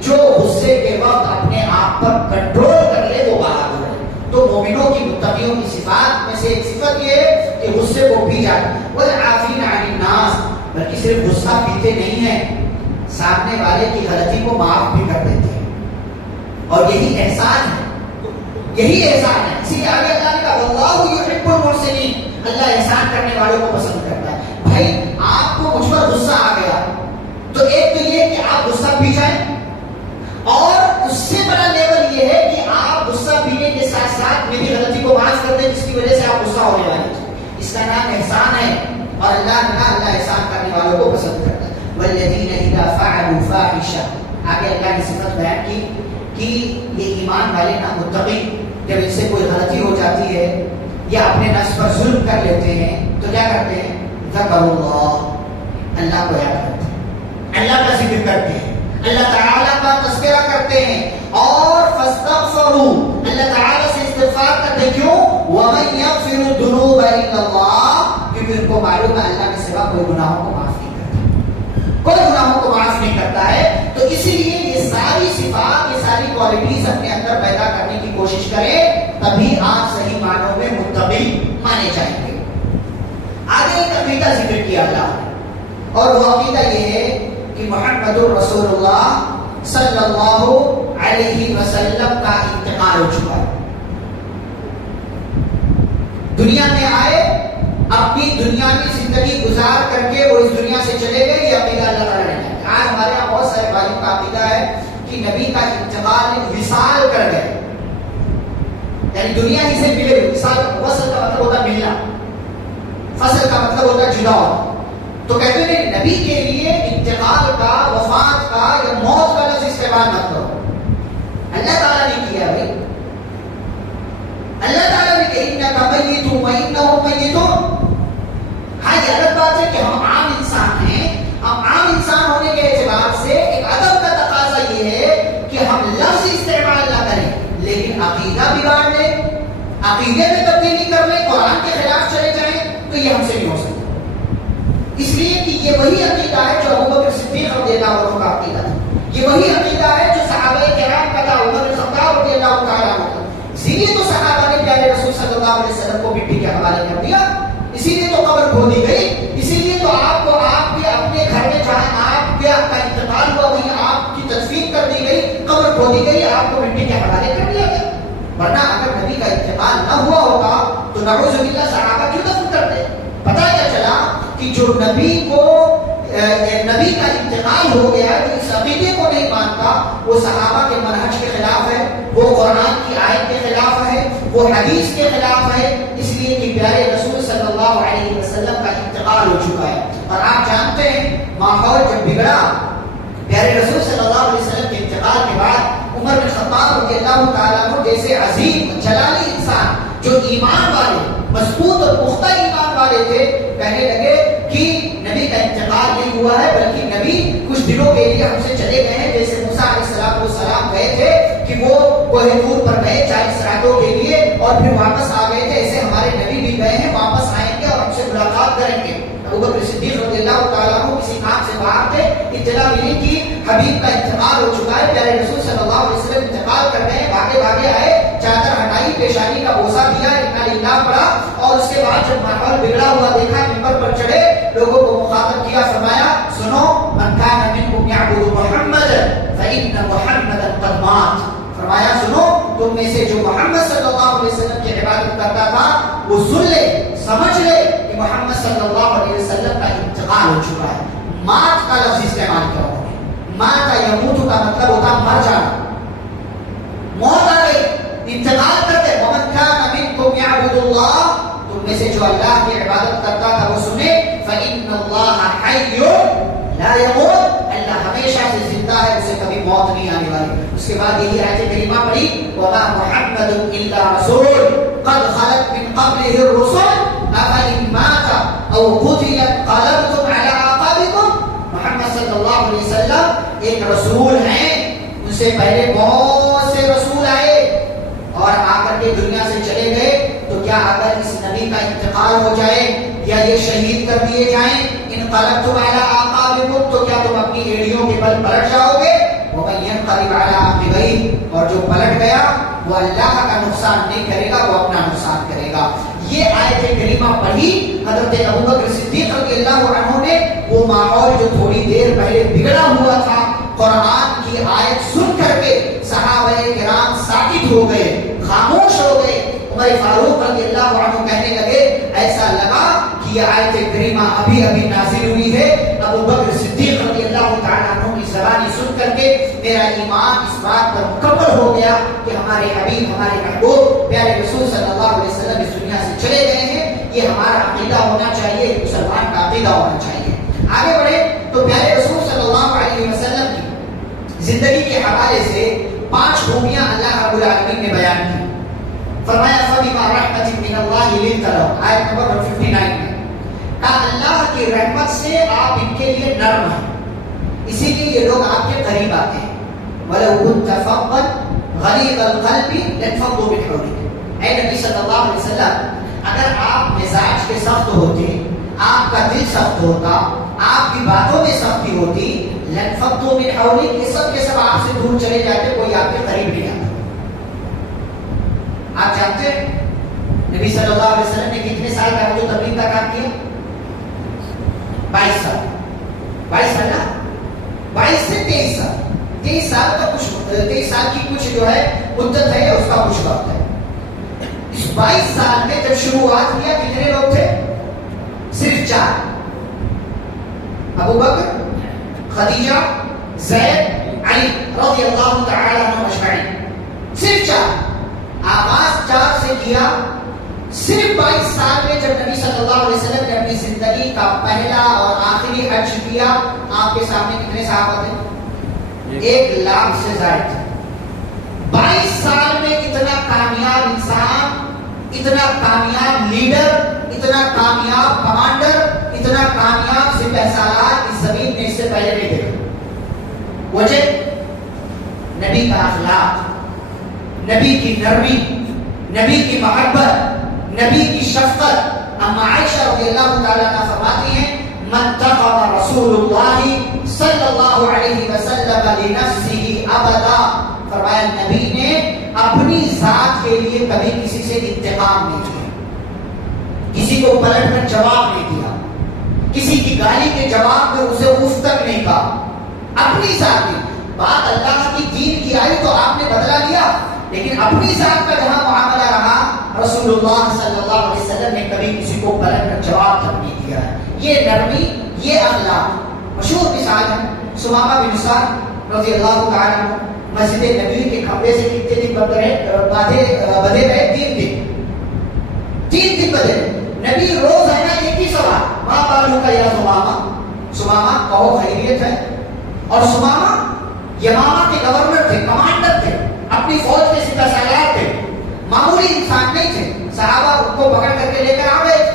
جو غصے کے وقت اپنے آپ پر کنٹرول کر لے، وہ بہادر ہے. تو مومنوں کی متقیوں کی صفات میں سے ایک صفت یہ ہے کہ غصے کو پی جاتے، والعافین عن الناس، بلکہ صرف غصہ پیتے نہیں ہیں، سامنے والے کی غلطی کو معاف بھی کر دیتے ہیں. اور یہی احسان ہے، یہی احسان ہے. اسی لیے آگے اللہ نے کہا واللہ یحب المحسنین، اللہ احسان کرنے والوں کو پسند کرتا ہے. بھائی آپ کو مجھ پر غصہ آ گیا تو ایک تو یہ کہ آپ غصہ پی جائیں، اور اس سے بڑا لیول یہ ہے کہ آپ غصہ پینے کے ساتھ ساتھ میری غلطی کو معاف کر دیں جس کی وجہ سے آپ غصہ ہونے والے تھے. اس کا نام احسان ہے، اور اللہ احسان کرنے والوں کو پسند کرتا ہے. والذین اذا فعلوا فاحشہ، آگے اللہ نے صفت بیان کی کہ یہ ایمان والے نا متقی جب ان سے کوئی غلطی ہو جاتی ہے یا اپنے نفس پر ظلم کر لیتے ہیں تو کیا کرتے ہیں؟ ذکروا اللہ، اللہ کو یاد کرتے ہیں، اللہ کا ذکر کرتے ہیں، اللہ تعالیٰ کا تذکرہ کرتے ہیں، اور فاستغفروا، اللہ تعالیٰ سے استغفار کرتے. کیوں؟ ومن یغفر الذنوب الا اللہ، کیونکہ ان کو معلوم ہے اللہ کے سوا کوئی گناہوں کو معاف نہیں کرتا، کوئی گناہوں کو معاف نہیں کرتا ہے. تو اسی لیے یہ ساری صفات، یہ ساری کوالٹیز اپنے اندر پیدا کرنے کی کوشش کریں، تبھی آپ صحیح معنوں میں متقی مانے جائیں گے. آگے ایک عقیدہ ذکر کیا اللہ نے، اور وہ عقیدہ یہ ہے کہ محمد رسول اللہ صلی اللہ علیہ وسلم کا انتقال ہو چکا ہے. دنیا میں آئے، اپنی دنیاوی زندگی گزار کر کے وہ اس دنیا سے چلے گئے. یہ عقیدہ اللہ تعالیٰ نے ہے. آج ہمارے یہاں بہت سارے بھائیوں کا عقیدہ ہے کہ نبی کا انتقال وصال کر گئے، یعنی دنیا ہی سے ملے. وصال، وصل کا مطلب ہوتا ہے ملنا، فصل کا مطلب ہوتا ہے جدا ہونا. تو کہتے ہیں نبی کے لیے انتقال کا، وفات کا یا موت کا لفظ استعمال مت کرو. اللہ تعالیٰ نے کیا بھائی، اللہ تعالیٰ نے کہ انک میت وانہم میتون. ہاں یہ الگ بات ہے کہ ہم عام انسان ہیں، ہم عام انسان ہونے کے اعتبار سے ایک ادب کا تقاضا یہ ہے کہ ہم لفظ استعمال نہ کریں، لیکن عقیدہ بگاڑ لیں، عقیدے میں تبدیلی کر لیں، قرآن کے خلاف چلے جائیں، تو یہ ہم سے نہیں ہو سکتا. اس لیے کہ یہ وہی عقیدہ ہے جو ابوبکر صدیق رضی اللہ عنہ کا عقیدہ تھا، یہ وہی عقیدہ ہے جو صحابہ کرام کا تھا، عمر بن خطاب رضی اللہ تعالیٰ عنہ کا. اسی لیے تو صحابہ نے پیارے رسول صلی اللہ علیہ وسلم کو مٹی کے حوالے کر دیا، اسی لیے تو قبر دی گئی, آپ کو مٹی کے حوالے کر دیا گیا. ورنہ اگر نبی کا انتقال نہ ہوا ہوگا تو نعوذ باللہ صحابہ کیوں دفن کرتے؟ پتہ کیا چلا کہ جو نبی کا انتقال ہو گیا, جو اس عقیدے کو نہیں مانتا, وہ صحابہ کے منہج کے خلاف ہے, وہ قرآن کی آیت کے خلاف ہے, وہ حدیث کے خلاف ہے, اس لیے کہ پیارے رسول صلی اللہ علیہ وسلم کا انتقال ہو چکا ہے. اور آپ جانتے ہیں ماحول جب بگڑا, پیارے رسول صلی اللہ علیہ وسلم کے انتقال کے بعد عمر بن خطاب رضی اللہ تعالیٰ عنہ جیسے عظیم جلالی انسان جو ایمان والے, مضبوط اور پختہ ایمان والے تھے, کہنے لگے کہ نبی کا انتقال نہیں ہوا ہے بلکہ نبی کچھ دنوں کے لیے ہم سے چلے گئے ہیں. جیسے موسیٰ علیہ السلام گئے تھے کہ وہ کوہ طور پر گئے 40 راتوں کے لیے اور پھر واپس آ گئے تھے, ایسے ہمارے نبی بھی گئے ہیں, واپس آئیں گے اور ہم سے ملاقات کریں گے. ابوبکر صدیق رضی اللہ تعالیٰ عنہ کسی کام سے باہر تھے, اطلاع ملی کہ حبیب کا انتقال ہو چکا ہے, پیارے رسول صلی اللہ علیہ وسلم انتقال کر گئے. بھاگے آئے, چادر ہٹائی, پیشانی کا بوسہ دیا, انا للہ پڑا, اور اس کے بعد جب ماحول بگڑا ہوا دیکھا, منبر پر چڑھے, لوگوں کو مخاطب کیا, فرمایا سنو, من کان منکم یعبد محمدا فإن محمدا قد مات. فرمایا سنو, تم میں سے جو محمد صلی اللہ علیہ وسلم کی عبادت کرتا تھا وہ سن لے, سمجھ لے کہ محمد صلی اللہ علیہ وسلم کا انتقال ہو چکا ہے. مات کا لفظ استعمال کیا ہوا ہے. مات یموت کا مطلب ہوتا مر جانا, موت آ گئی, انتقال کرتے. ومن کان منکم یعبد اللہ, تم میں سے جو اللہ کی عبادت کرتا تھا وہ سنے, فإن اللہ حی لا یموت, اللہ ہمیشہ سے زندہ ہے, اسے کبھی موت نہیں آنے والی. اس کے بعد یہی آیت کریمہ پڑھی, وما محمد الا رسول قد خلت من قبله الرسل افإن مات او قتل انقلبتم على اعقابكم. محمد صلی اللہ علیہ وسلم ایک رسول ہیں, ان سے پہلے بہت سے رسول آئے اور آ کر کے دنیا سے چلے گئے, تو کیا اگر اس نبی کا انتقال ہو جائے یا یہ شہید کر دیے جائیں, انقلبتم علی اعقابکم, تو کیا تم اپنی ایڑیوں کے بل پلٹ جاؤ گے؟ ومن ينقلب على عقبيه, اور جو پلٹ گیا وہ اللہ کا نقصان نہیں کرے گا, وہ اپنا نقصان کرے گا. یہ آیت کریمہ پڑھی حضرت ابوبکر صدیق رضی اللہ عنہ نے, وہ ماحول جو تھوڑی دیر پہلے بگڑا ہوا تھا, قرآن کی آیت سن کر کے صحابہ کرام ساکت ہو گئے, خاموش ہو گئے. عمر فاروق رضی اللہ عنہ کہنے لگے, ایسا لگا کہ یہ آیت کریمہ ابھی نازل ہوئی ہے. ابوبکر صدیق رضی اللہ تعالیٰ عنہ کی زبانی سن کر کے میرا ایمان اس بات پر مکمل ہو گیا کہ ہمارے حبیب, ہمارے محبوب پیارے رسول صلی اللہ علیہ وسلم اس دنیا سے چلے گئے ہیں. یہ ہمارا عقیدہ ہونا چاہیے, مسلمان کا عقیدہ ہونا چاہیے. آگے بڑھے تو پیارے رسول صلی اللہ علیہ وسلم کی زندگی کے حوالے سے 5 خوبیاں اللہ رب العالمین نے بیان کی. فرمایا فبما رحمت من اللہ لنت لهم, آیت نمبر 159 میں, اللہ کی رحمت سے آپ ان کے لیے نرم ہیں, اسی لیے یہ لوگ آپ کے قریب آتے ہیں. وَلَوْ كُنْتَ فَظًّا غَلِيظَ الْقَلْبِ لَانفَضُّوا مِنْ حَوْلِكَ. اے نبی صلی اللہ علیہ وسلم, اگر آپ مزاج کے سخت ہوتے, آپ کا دل سخت ہوتا, آپ کی باتوں میں سختی ہوتی, لَانفَضُّوا مِنْ حَوْلِكَ, یہ سب کے سب آپ سے دور چلے جاتے, کوئی آپ کے قریب نہیں آتا. آپ جانتے ہیں نبی صلی اللہ علیہ وسلم نے کتنے سال کا جو تبلیغ کا کام کیا؟ 22 سال. 22 سال نا, 22 سے 23 سال. 23 سال کا کچھ, 23 سال کی کچھ جو ہے مدت ہے, اس کا کچھ وقت ہے. اس 22 سال میں جب شروعات کیا کتنے لوگ تھے؟ صرف 4. ابو بکر, خدیجہ, زید, علی رضی اللہ تعالی عنہ اجمعین. صرف 4. آغاز 4 سے کیا. صرف 22 سال میں جب نبی صلی اللہ علیہ وسلم نے اپنی زندگی کا پہلا اور آخری حج کیا, آپ کے سامنے کتنے صحابہ تھے؟ 1 لاکھ سے زائد تھے. 22 سال میں اتنا کامیاب انسان, اتنا کامیاب لیڈر, اتنا کامیاب کمانڈر, اتنا کامیاب سپہ سالار اس زمین میں اس سے پہلے نہیں دیکھا. وجہ نبی کا اخلاق, نبی کی نرمی, نبی کی محبت, نبی کی شفقت. اما عائشہ رضی اللہ تعالیٰ عنہ فرماتی ہیں, من تقم رسول اللہ صلی اللہ علیہ وسلم لنفسه ابدا. فرمایا نبی نے اپنی ذات کے لیے کبھی کسی سے انتقام نہیں کیا, کسی کو پلٹ کر جواب نہیں دیا, کسی کی گالی کے جواب میں اسے اف تک نہیں کہا. اپنی ذات کی بات اللہ کی دین کی آئی تو آپ نے بدلا لیا، لیکن اپنی ذات کا جہاں معاملہ رہا رسول اللہ صلی اللہ علیہ وسلم نے کبھی کسی کو بلند کر جواب تک نہیں دیا ہے. یہ نرمی، یہ اخلاق. مشہور مثال ہے سمامہ بن اسال رضی اللہ تعالیٰ عنہ، مسجد نبی کے کھمبے سے کتنے دن بدے رہے؟ 3 دن. 3 دن بدے. نبی روز ہے نا ایک ہی سوال، ماں بالو کا یا سمامہ، سمامہ کہو خیریت ہے. اور سمامہ یمامہ کے گورنر تھے، کمانڈر تھے، اپنی فوج کے سپہ سالار تھے، معمولی انسان نہیں تھے. صحابہ ان کو پکڑ کر کے لے کر آ گئے،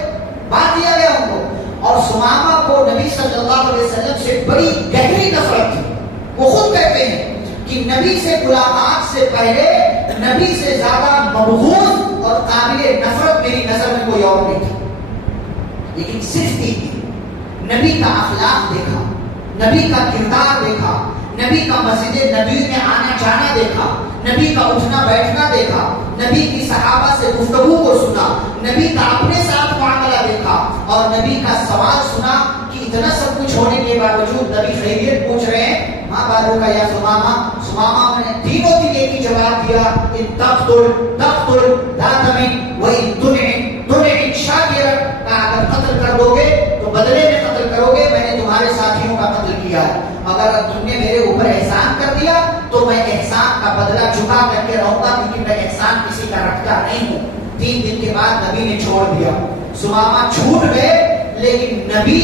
بات دیا گیا ان کو. اور سمامہ کو نبی صلی اللہ علیہ وسلم سے بڑی گہری نفرت تھی. وہ خود کہتے ہیں کہ نبی سے ملاقات سے پہلے نبی سے زیادہ مبغوض اور قابل نفرت میری نظر میں کوئی اور نہیں تھا. لیکن صرف نبی کا اخلاق دیکھا، نبی کا کردار دیکھا، نبی کا مسجد نبی میں آنا جانا دیکھا، نبی کا اٹھنا بیٹھنا دیکھا، نبی کی صحابہ سے گفتگو کو سنا، نبی کا اپنے ساتھ معاملہ دیکھا، اور نبی کا سوال سنا کہ اتنا سب کچھ ہونے کے باوجود نبی خیریت پوچھ رہے ہیں، ماں بالو کا یا سمامہ. سمامہ نے تینوں دن ایک ہی جواب دیا، ان تقتل لا تمن وان تنع شاکرا. اگر قتل کر دو گے تو بدلے میں قتل کرو گے، میں نے تمہارے ساتھیوں کا قتل کیا ہے. اگر تم نے میرے اوپر احسان کر دیا تو میں احسان کا بدلہ چکا کر کے رہوں گا، کیونکہ میں احسان کسی کا رکھتا نہیں ہوں. 3 دن کے بعد نبی نے چھوڑ دیا. سمامہ چھوٹ گئے، لیکن نبی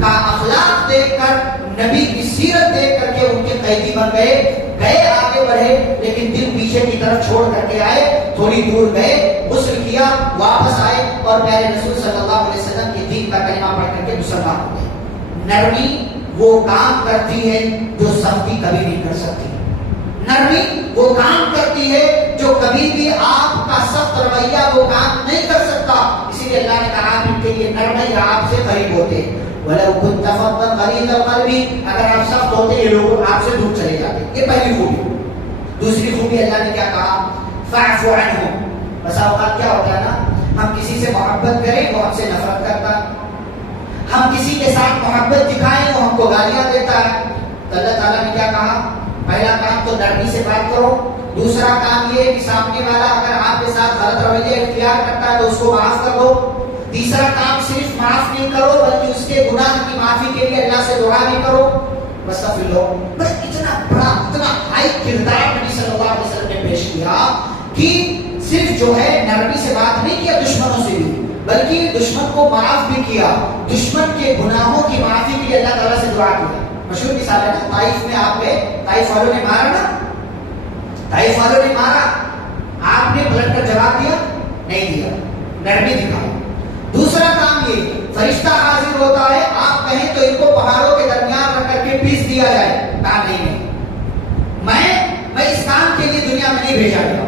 کا اخلاق دیکھ کر، نبی کی سیرت دیکھ کر کے ان کے قیدی بن گئے. آگے بڑھے لیکن دل پیچھے کی طرف چھوڑ کر کے آئے. تھوڑی دور گئے، غسل کیا، واپس آئے اور پیارے رسول صلی اللہ علیہ وسلم کے دین کا کلمہ پڑھ کر کے مسلمان ہو گئے. نرمی وہ کام کرتی ہے جو سختی کبھی نہیں کر سکتی. نرمی وہ کام کرتی ہے جو کبھی بھی آپ کا سخت رویہ وہ کام نہیں کر سکتا. اسی لیے اللہ نے کہا ان کے لیے نرمی آپ سے قریب ہوتے. وَلَوْ كُنْتَ فَظًّا غَلِيظَ الْقَلْبِ، اگر آپ سخت ہوتے یہ لوگ آپ سے دور چلے جاتے. یہ پہلی خوبی. دوسری خوبی اللہ نے کیا کہا؟ فَاعْفُ عَنْهُمْ. بس اوقات کیا ہوتا ہے نا، ہم کسی سے محبت کریں وہ ہم سے نفرت کرتا ہے، ہم کسی کے ساتھ محبت دکھائیں وہ ہم کو گالیاں دیتا ہے. تو اللہ تعالیٰ نے کیا کہا؟ پہلا کام تو نرمی سے بات کرو. دوسرا کام یہ کہ سامنے والا اگر آپ کے ساتھ غلط رویہ اختیار کرتا ہے تو اس کو معاف کر دو. تیسرا کام صرف معاف نہیں کرو بلکہ اس کے گناہ کی معافی کے لیے اللہ سے دعا بھی کرو. بس بس اتنا بڑا اتنا ہائی کردار نبی صلی اللہ علیہ وسلم نے پیش کیا کہ صرف جو ہے نرمی سے بات نہیں کیا دشمنوں سے بھی، بلکہ دشمن کو معاف بھی کیا، دشمن کے گناہوں کی معافی کے لیے اللہ تعالیٰ سے دعا کیا. مشہور مثال ہے نا، طائف میں آپ گئے، طائف والوں نے مارا نا، طائف والوں نے مارا، آپ نے پلٹ کر جواب دیا نہیں دیا، نرمی دکھائی. دوسرا کام یہ فرشتہ حاضر ہوتا ہے، آپ کہیں تو ان کو پہاڑوں کے درمیان رکھ کر کے پیس دیا جائے، کہا نہیں میں اس کام کے لیے دنیا میں نہیں بھیجا گیا،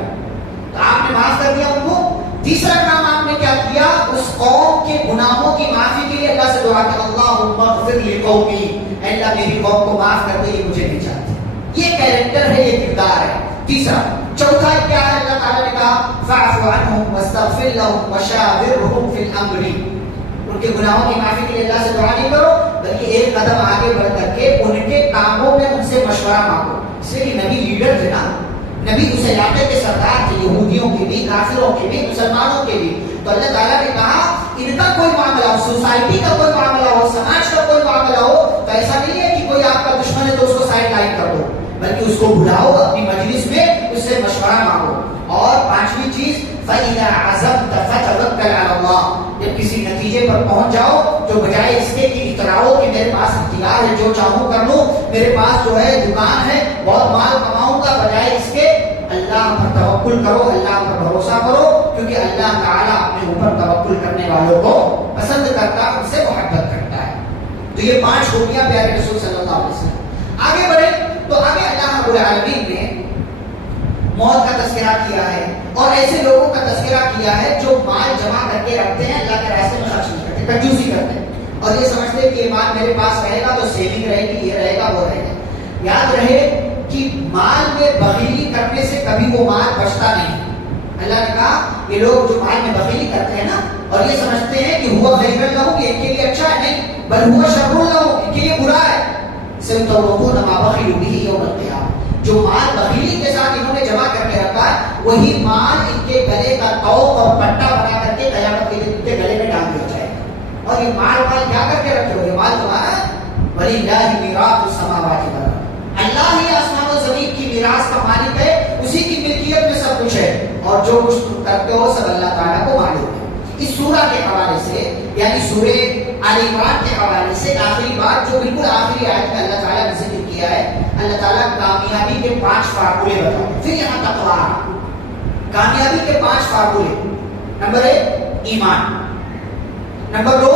تو آپ نے معاف کر دیا ان کو. تیسرا کام آپ نے کیا کیا؟ اس قوم کے گناہوں کی معافی کے لیے اللہ سے دعا کہ اللہم اغفر لقومی، اے اللہ میری قوم کو معاف کر دے، یہ مجھے نہیں چاہتے. یہ کیریکٹر ہے، یہ کردار ہے. تیسرا. چوتھا کیا ہے؟ اللہ تعالیٰ نے کہا فاعف عنہم واستغفر لهم وشاورهم فی الامر. ان کے گناہوں کی معافی کے لیے اللہ سے دعا نہیں کرو بلکہ ایک قدم آگے بڑھ کر کے ان کے کاموں میں ان سے مشورہ مانگو. اس لیے نبی لیڈر تھے نا، نبی اس علاقے کے سردار تھے، یہودیوں کے بھی، کافروں کے بھی، مسلمانوں کے بھی. تو اللہ تعالیٰ نے کہا ان کا کوئی معاملہ ہو، سوسائٹی کا کوئی معاملہ ہو، سماج کا کوئی معاملہ ہو، تو ایسا نہیں ہے کہ کوئی آپ کا دشمن ہے تو اس کو سائڈ لائن کر دو، بلکہ اس کو بلاؤ اپنی مجلس میں، اس سے مشورہ مانگو. اور پانچویں چیز فَإِذَا عَزَمْتَ فَتَوَكَّلْ عَلَى اللَّهِ. جب کسی نتیجے پر پہنچ جاؤ تو بجائے اس کے کہ اتراؤ کہ میرے پاس اختیار ہے جو چاہوں کر لوں، میرے پاس جو ہے دکان ہے بہت مال کماؤں گا، بجائے اس کے اللہ پر توکل کرو، اللہ پر بھروسہ کرو، کیونکہ اللہ تعالیٰ اپنے اوپر توکل کرنے والوں کو پسند کرتا، ان سے محبت کرتا ہے. تو یہ 5 خوبیاں پیارے رسول صلی اللہ علیہ وسلم. آگے بڑھے تو آگے اللہ رب العالمین نے موت کا تذکرہ کیا ہے اور ایسے لوگوں کا تذکرہ کیا ہے جو مال جمع کر کے رکھتے ہیں، اللہ کے راستے میں خرچ نہیں کرتے، کنجوسی کرتے ہیں اور یہ سمجھتے ہیں کہ یہ مال میرے پاس رہے گا تو سیونگ رہے گی، یہ رہے گا وہ رہے گا. یاد رہے کہ مال میں بخیلی کرنے سے کبھی وہ مال بچتا نہیں. اللہ نے کہا یہ لوگ جو مال میں بخیلی کرتے ہیں نا اور یہ سمجھتے ہیں کہ ہوا خیر لہم، یہ ان کے لیے اچھا ہے، نہیں بل ہوا شر لہم، ان کے لیے برا ہے. سیتوقون ما بخلوا به یوم القیامہ. جو مال بخیلی کے ساتھ انہوں نے جمع کر کے رکھا وہی مال ان کے گلے کا توق اور پٹا بنا کر کے قیامت کے دن ان کے گلے میں ڈال دیا جائے گا. اور یہ مال کیا کر کے رکھے ہو؟ یہ مال تمہارا وَلِلَّهِ مِيرَاثُ السَّمَاوَاتِ وَالْأَرْضِ، اللہ ہی آسمان و زمین کی میراث کا مالک ہے، اسی کی ملکیت میں سب کچھ ہے، اور جو کچھ تم کرتے ہو سب اللہ تعالیٰ کو معلوم ہے. اس سورہ کے حوالے سے یعنی سورہ آل عمران کے حوالے سے آخری بات جو بالکل آخری آیت میں اللہ تعالیٰ نے ذکر کیا ہے، اللہ تعالیٰ کامیابی کے 5 فارمولے بتاتے ہیں. پھر یہاں تقویٰ، کامیابی کے 5 فارمولے. نمبر 1 ایمان، نمبر 2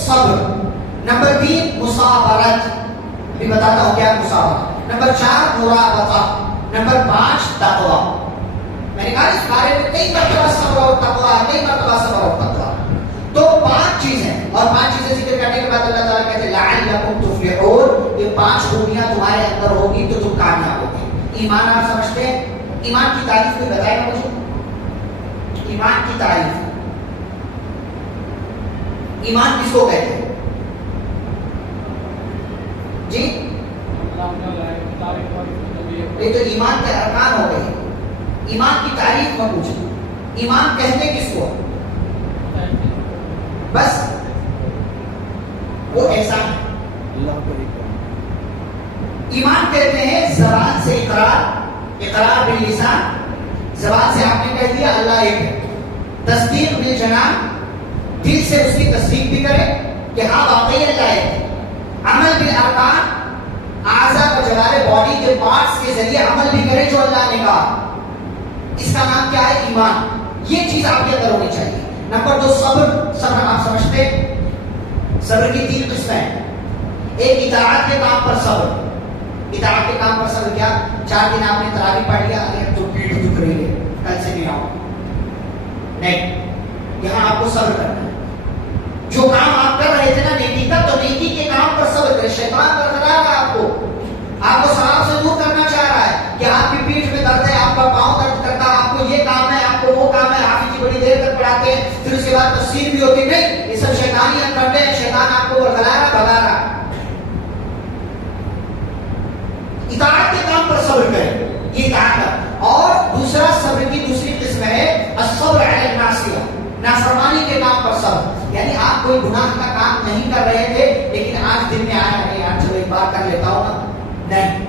صبر، نمبر 3 مصابرت، ابھی بتاتا ہوں کیا مصابرت، نمبر 4 مرابطہ، نمبر 5 تقویٰ. میں نے کہا اس بارے میں کئی مرتبہ صبر اور تقویٰ، کئی مرتبہ صبر اور تقویٰ. تو 5 چیزیں، اور 5 چیزیں ذکر کرنے کے بعد اللہ تعالیٰ کہتے ہیں لعلکم تفلحون، یہ 5 خوبیاں تمہارے اندر ہوگی تو تم کامیاب ہوگے. ایمان آپ سمجھتے ہیں؟ ایمان کی تعریف کوئی بتائے گا مجھے؟ ایمان کی تعریف، ایمان کس کو کہتے ہیں جی؟ یہ تو ایمان کے ارکان ہو گئے. ایمان کی تعریف میں پوچھیں، ایمان کہتے کس کو؟ بس وہ احسان ہے. ایمان کہتے ہیں زبان سے اقرار باللسان، زبان سے آپ نے کہہ دیا اللہ ایک ہے. تصدیق بالجنان، دل سے اس کی تصدیق بھی کرے کہ ہاں واقعی اللہ ایک ہے. عمل بالارکان، اعضاء و جوارح باڈی کے پارٹس کے ذریعے عمل بھی کرے جو اللہ نے کہا. اس کا نام کیا ہے؟ ایمان. یہ چیز آپ کے اندر ہونی چاہیے. نمبر 2 صبر. صبر آپ سمجھتے ہیں؟ صبر کی 3 قسمیں ہیں. ایک اطاعت کے کام پر صبر. اطاعت کے کام پر صبر کیا؟ 4 دن آپ نے تراویح پڑھ لیا، ارے تو پیٹ دکھ رہی ہے کل سے نہیں آؤ، نہیں، یہاں آپ کو صبر کرنا ہے. جو کام آپ کر رہے تھے نا نیکی کا، تو نیکی کے کام پر صبر کرے. شیطان کر رہا ہے آپ کو ثواب سے دور کرنا چاہ رہا ہے کہ آپ کی پیٹھ میں درد ہے، آپ کا پاؤں درد کرتا ہے، آپ کو یہ کام ہے، آپ کو وہ کام ہے، حافظ جی بڑی دیر تک پڑھاتے ہیں، پھر اس کے بعد تفسیر بھی ہوتی نہیں. یہ سب شیطانی کرتے ہیں، شیطان آپ کو ورگلا رہا بھگا رہا. اطاعت کے کام پر صبر کرے، یہ اطاعت. اور دوسرا صبر کی دوسری قسم ہے الصبر علی المعصیہ، نافرمانی کے کام پر صبر. یعنی آپ کوئی گناہ کا کام نہیں کر رہے تھے لیکن آج دل میں آیا ہے یار چلو ایک بار کر لیتا ہوں نا، نہیں.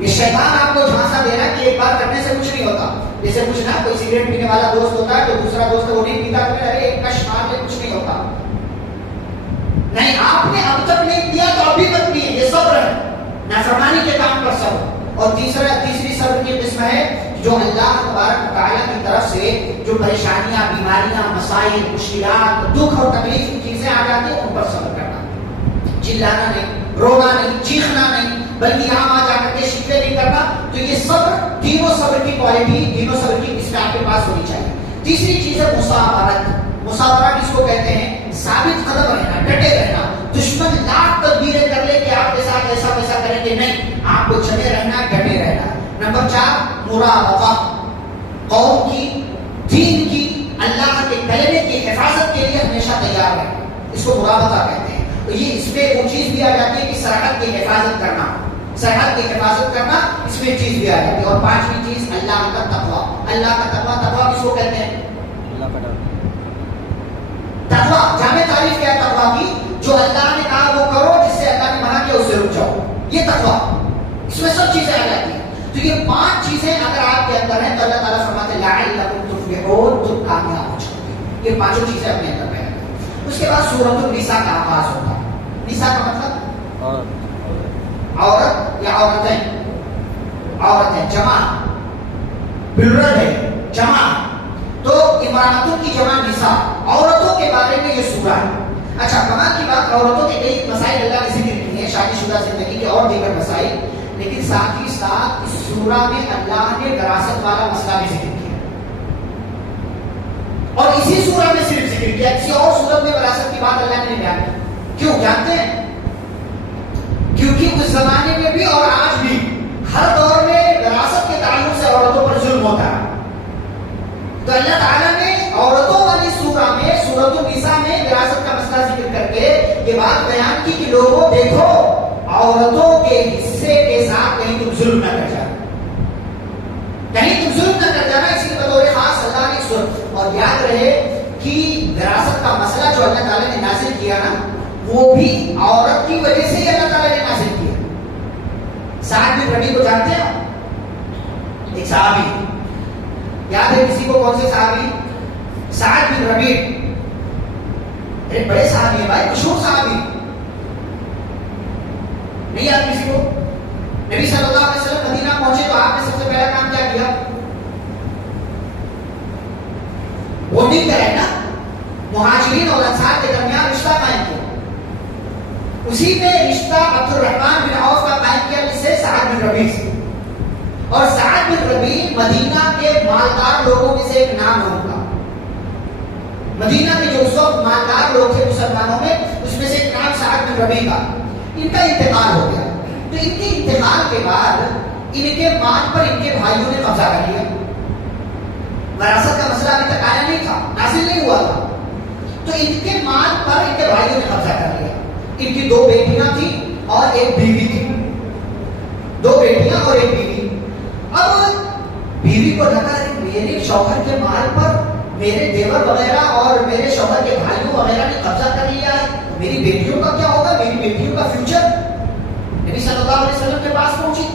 یہ شیطان آپ کو جھانسا دے رہا ہے کہ ایک بار کرنے سے کچھ نہیں ہوتا. جیسے کچھ نا کوئی سگریٹ پینے والا دوست ہوتا ہے تو دوسرا دوست وہ نہیں پیتا تو ارے ایک کش مار لے کچھ نہیں ہوتا. نہیں، آپ نے اب تک نہیں کیا تو ابھی مت پیے، یہ صبر ہے، نافرمانی کے کام پر صبر. اور تیسری صبر کی قسم ہے جو اللہ تبارک و تعالیٰ کی طرف سے جو پریشانیاں، بیماریاں، مسائل، مشکلات، دکھ اور تکلیف کی چیزیں آ جاتی ہیں ان پر صبر کرنا. چلانا نہیں، رونا نہیں، چیخنا نہیں، بلکہ یہاں آ جا کر کے شکوے نہیں کرنا. تو یہ صبر، تینوں صبر کی کوالٹی، تینوں صبر کی قسمیں آپ کے پاس ہونی چاہیے. تیسری چیز ہے مصابرت. مصابرت کس کو کہتے ہیں؟ ثابت قدم رہنا، ڈٹے رہنا. دشمن لاکھ تدبیریں کر لے کہ آپ کے ساتھ ایسا ویسا کریں گے، نہیں، آپ کو چلے رہنا، ڈٹے رہنا. نمبر 4 مرابطہ، قوم کی، دین کی، اللہ کے کلمے کی حفاظت کے لیے ہمیشہ تیار رہنا. اس کو مرابطہ کہتے ہیں. تو یہ اس میں وہ چیز بھی آ جاتی ہے کہ سرحد کی حفاظت کرنا، سرحد کی حفاظت کرنا، اس میں چیز بھی آ جاتی ہے. اور 5ویں چیز اللہ کا تقویٰ. اللہ کا تقویٰ، تقویٰ کس کو کہتے ہیں؟ اللہ کا تقویٰ. جامع تعریف کیا ہے تقویٰ کی؟ جو اللہ نے کہا وہ کرو، جس سے اللہ نے منع کیا اس سے رک جاؤ، یہ تقویٰ. اس میں سب چیزیں آ جاتی ہیں. تو یہ 5 چیزیں اگر آپ کے اندر ہیں تو اللہ تعالیٰ فرماتے ہیں لعلکم تفلحون، تم کامیاب ہو جاؤ گے. یہ 5 چیزیں اپنے اندر ہیں. اس کے بعد سورۃ النساء کا آغاز ہوتا ہے. نساء کا مطلب عورت یا عورتیں، عورتیں جمع، پلورل ہے، جمع. تو امراتوں کی جمع نساء، عورتوں کے بارے میں یہ سورہ ہے. اچھا، کمال کی بات، عورتوں کے کئی مسائل اللہ نے ذکر کیے ہیں، شادی شدہ زندگی کے اور دیگر مسائل، لیکن ساتھ ہی ساتھ اس سورہ میں اللہ نے وراثت والا مسئلہ بھی ذکر کیا. اور اسی سورہ میں صرف ذکر کیا، کسی اور سورت میں وراثت کی بات اللہ نے نہیں بیان کی. کیوں جانتے ہیں؟ کیونکہ اس زمانے میں بھی اور آج بھی ہر دور میں وراثت کے تعلق سے عورتوں پر ظلم ہوتا ہے. تو اللہ تعالیٰ نے عورتوں والی سورہ میں، سورۃ النساء میں وراثت کا مسئلہ ذکر کر کے یہ بات بیان کی کہ لوگوں دیکھو عورتوں کے حصے کے ساتھ کہیں تم ظلم نہ کر جاؤ. اور یاد رہے کہ وراثت کا مسئلہ جو اللہ تعالیٰ نے نازل کیا نا وہ بھی عورت کی وجہ سے ہی اللہ تعالیٰ نے نازل کیا. سعد بن ربیع کو جانتے ہیں؟ ایک صحابی یاد ہے کسی کو؟ کون سے صحابی؟ سعد بن ربیع. ایک بڑے صحابی ہے بھائی, مشہور صحابی. نہیں یاد کسی کو؟ نبی صلی اللہ علیہ وسلم مدینہ پہنچے تو آپ نے سب سے پہلا کام کیا کیا؟ ووٹنگ کرے نا, مہاجرین اور انصار کے درمیان رشتہ قائم کیا. اسی میں رشتہ عبد الرحمن بن عوف کا قائم کیا جس سے سعد بن ربیع سے. اور سعد بن ربیع مدینہ کے مالدار لوگوں میں سے ایک نام ہے ان کا. مدینہ کے جو اس وقت مالدار لوگ تھے مسلمانوں میں, اس میں سے ایک نام سعد بن ربیع کا. ان کا انتقال ہو گیا. تو ان کے انتقال کے بعد ان کے مال پر ان کے بھائیوں نے قبضہ کر لیا. وراثت کا مسئلہ ابھی تک آیا نہیں تھا, نازل نہیں ہوا تھا. تو ان کے مال پر ان کے بھائیوں نے قبضہ کر لیا. ان کی 2 بیٹیاں تھیں اور ایک بیوی تھی. 2 بیٹیاں اور ایک بیوی. اب بیوی کو لگا میرے شوہر کے مال پر میرے دیور وغیرہ اور میرے شوہر کے بھائیوں وغیرہ نے قبضہ کر لیا ہے, میری بیٹیوں کا کیا ہوگا, میری بیٹیوں کا فیوچر. نبی صلی اللہ علیہ وسلم کے پاس پہنچی,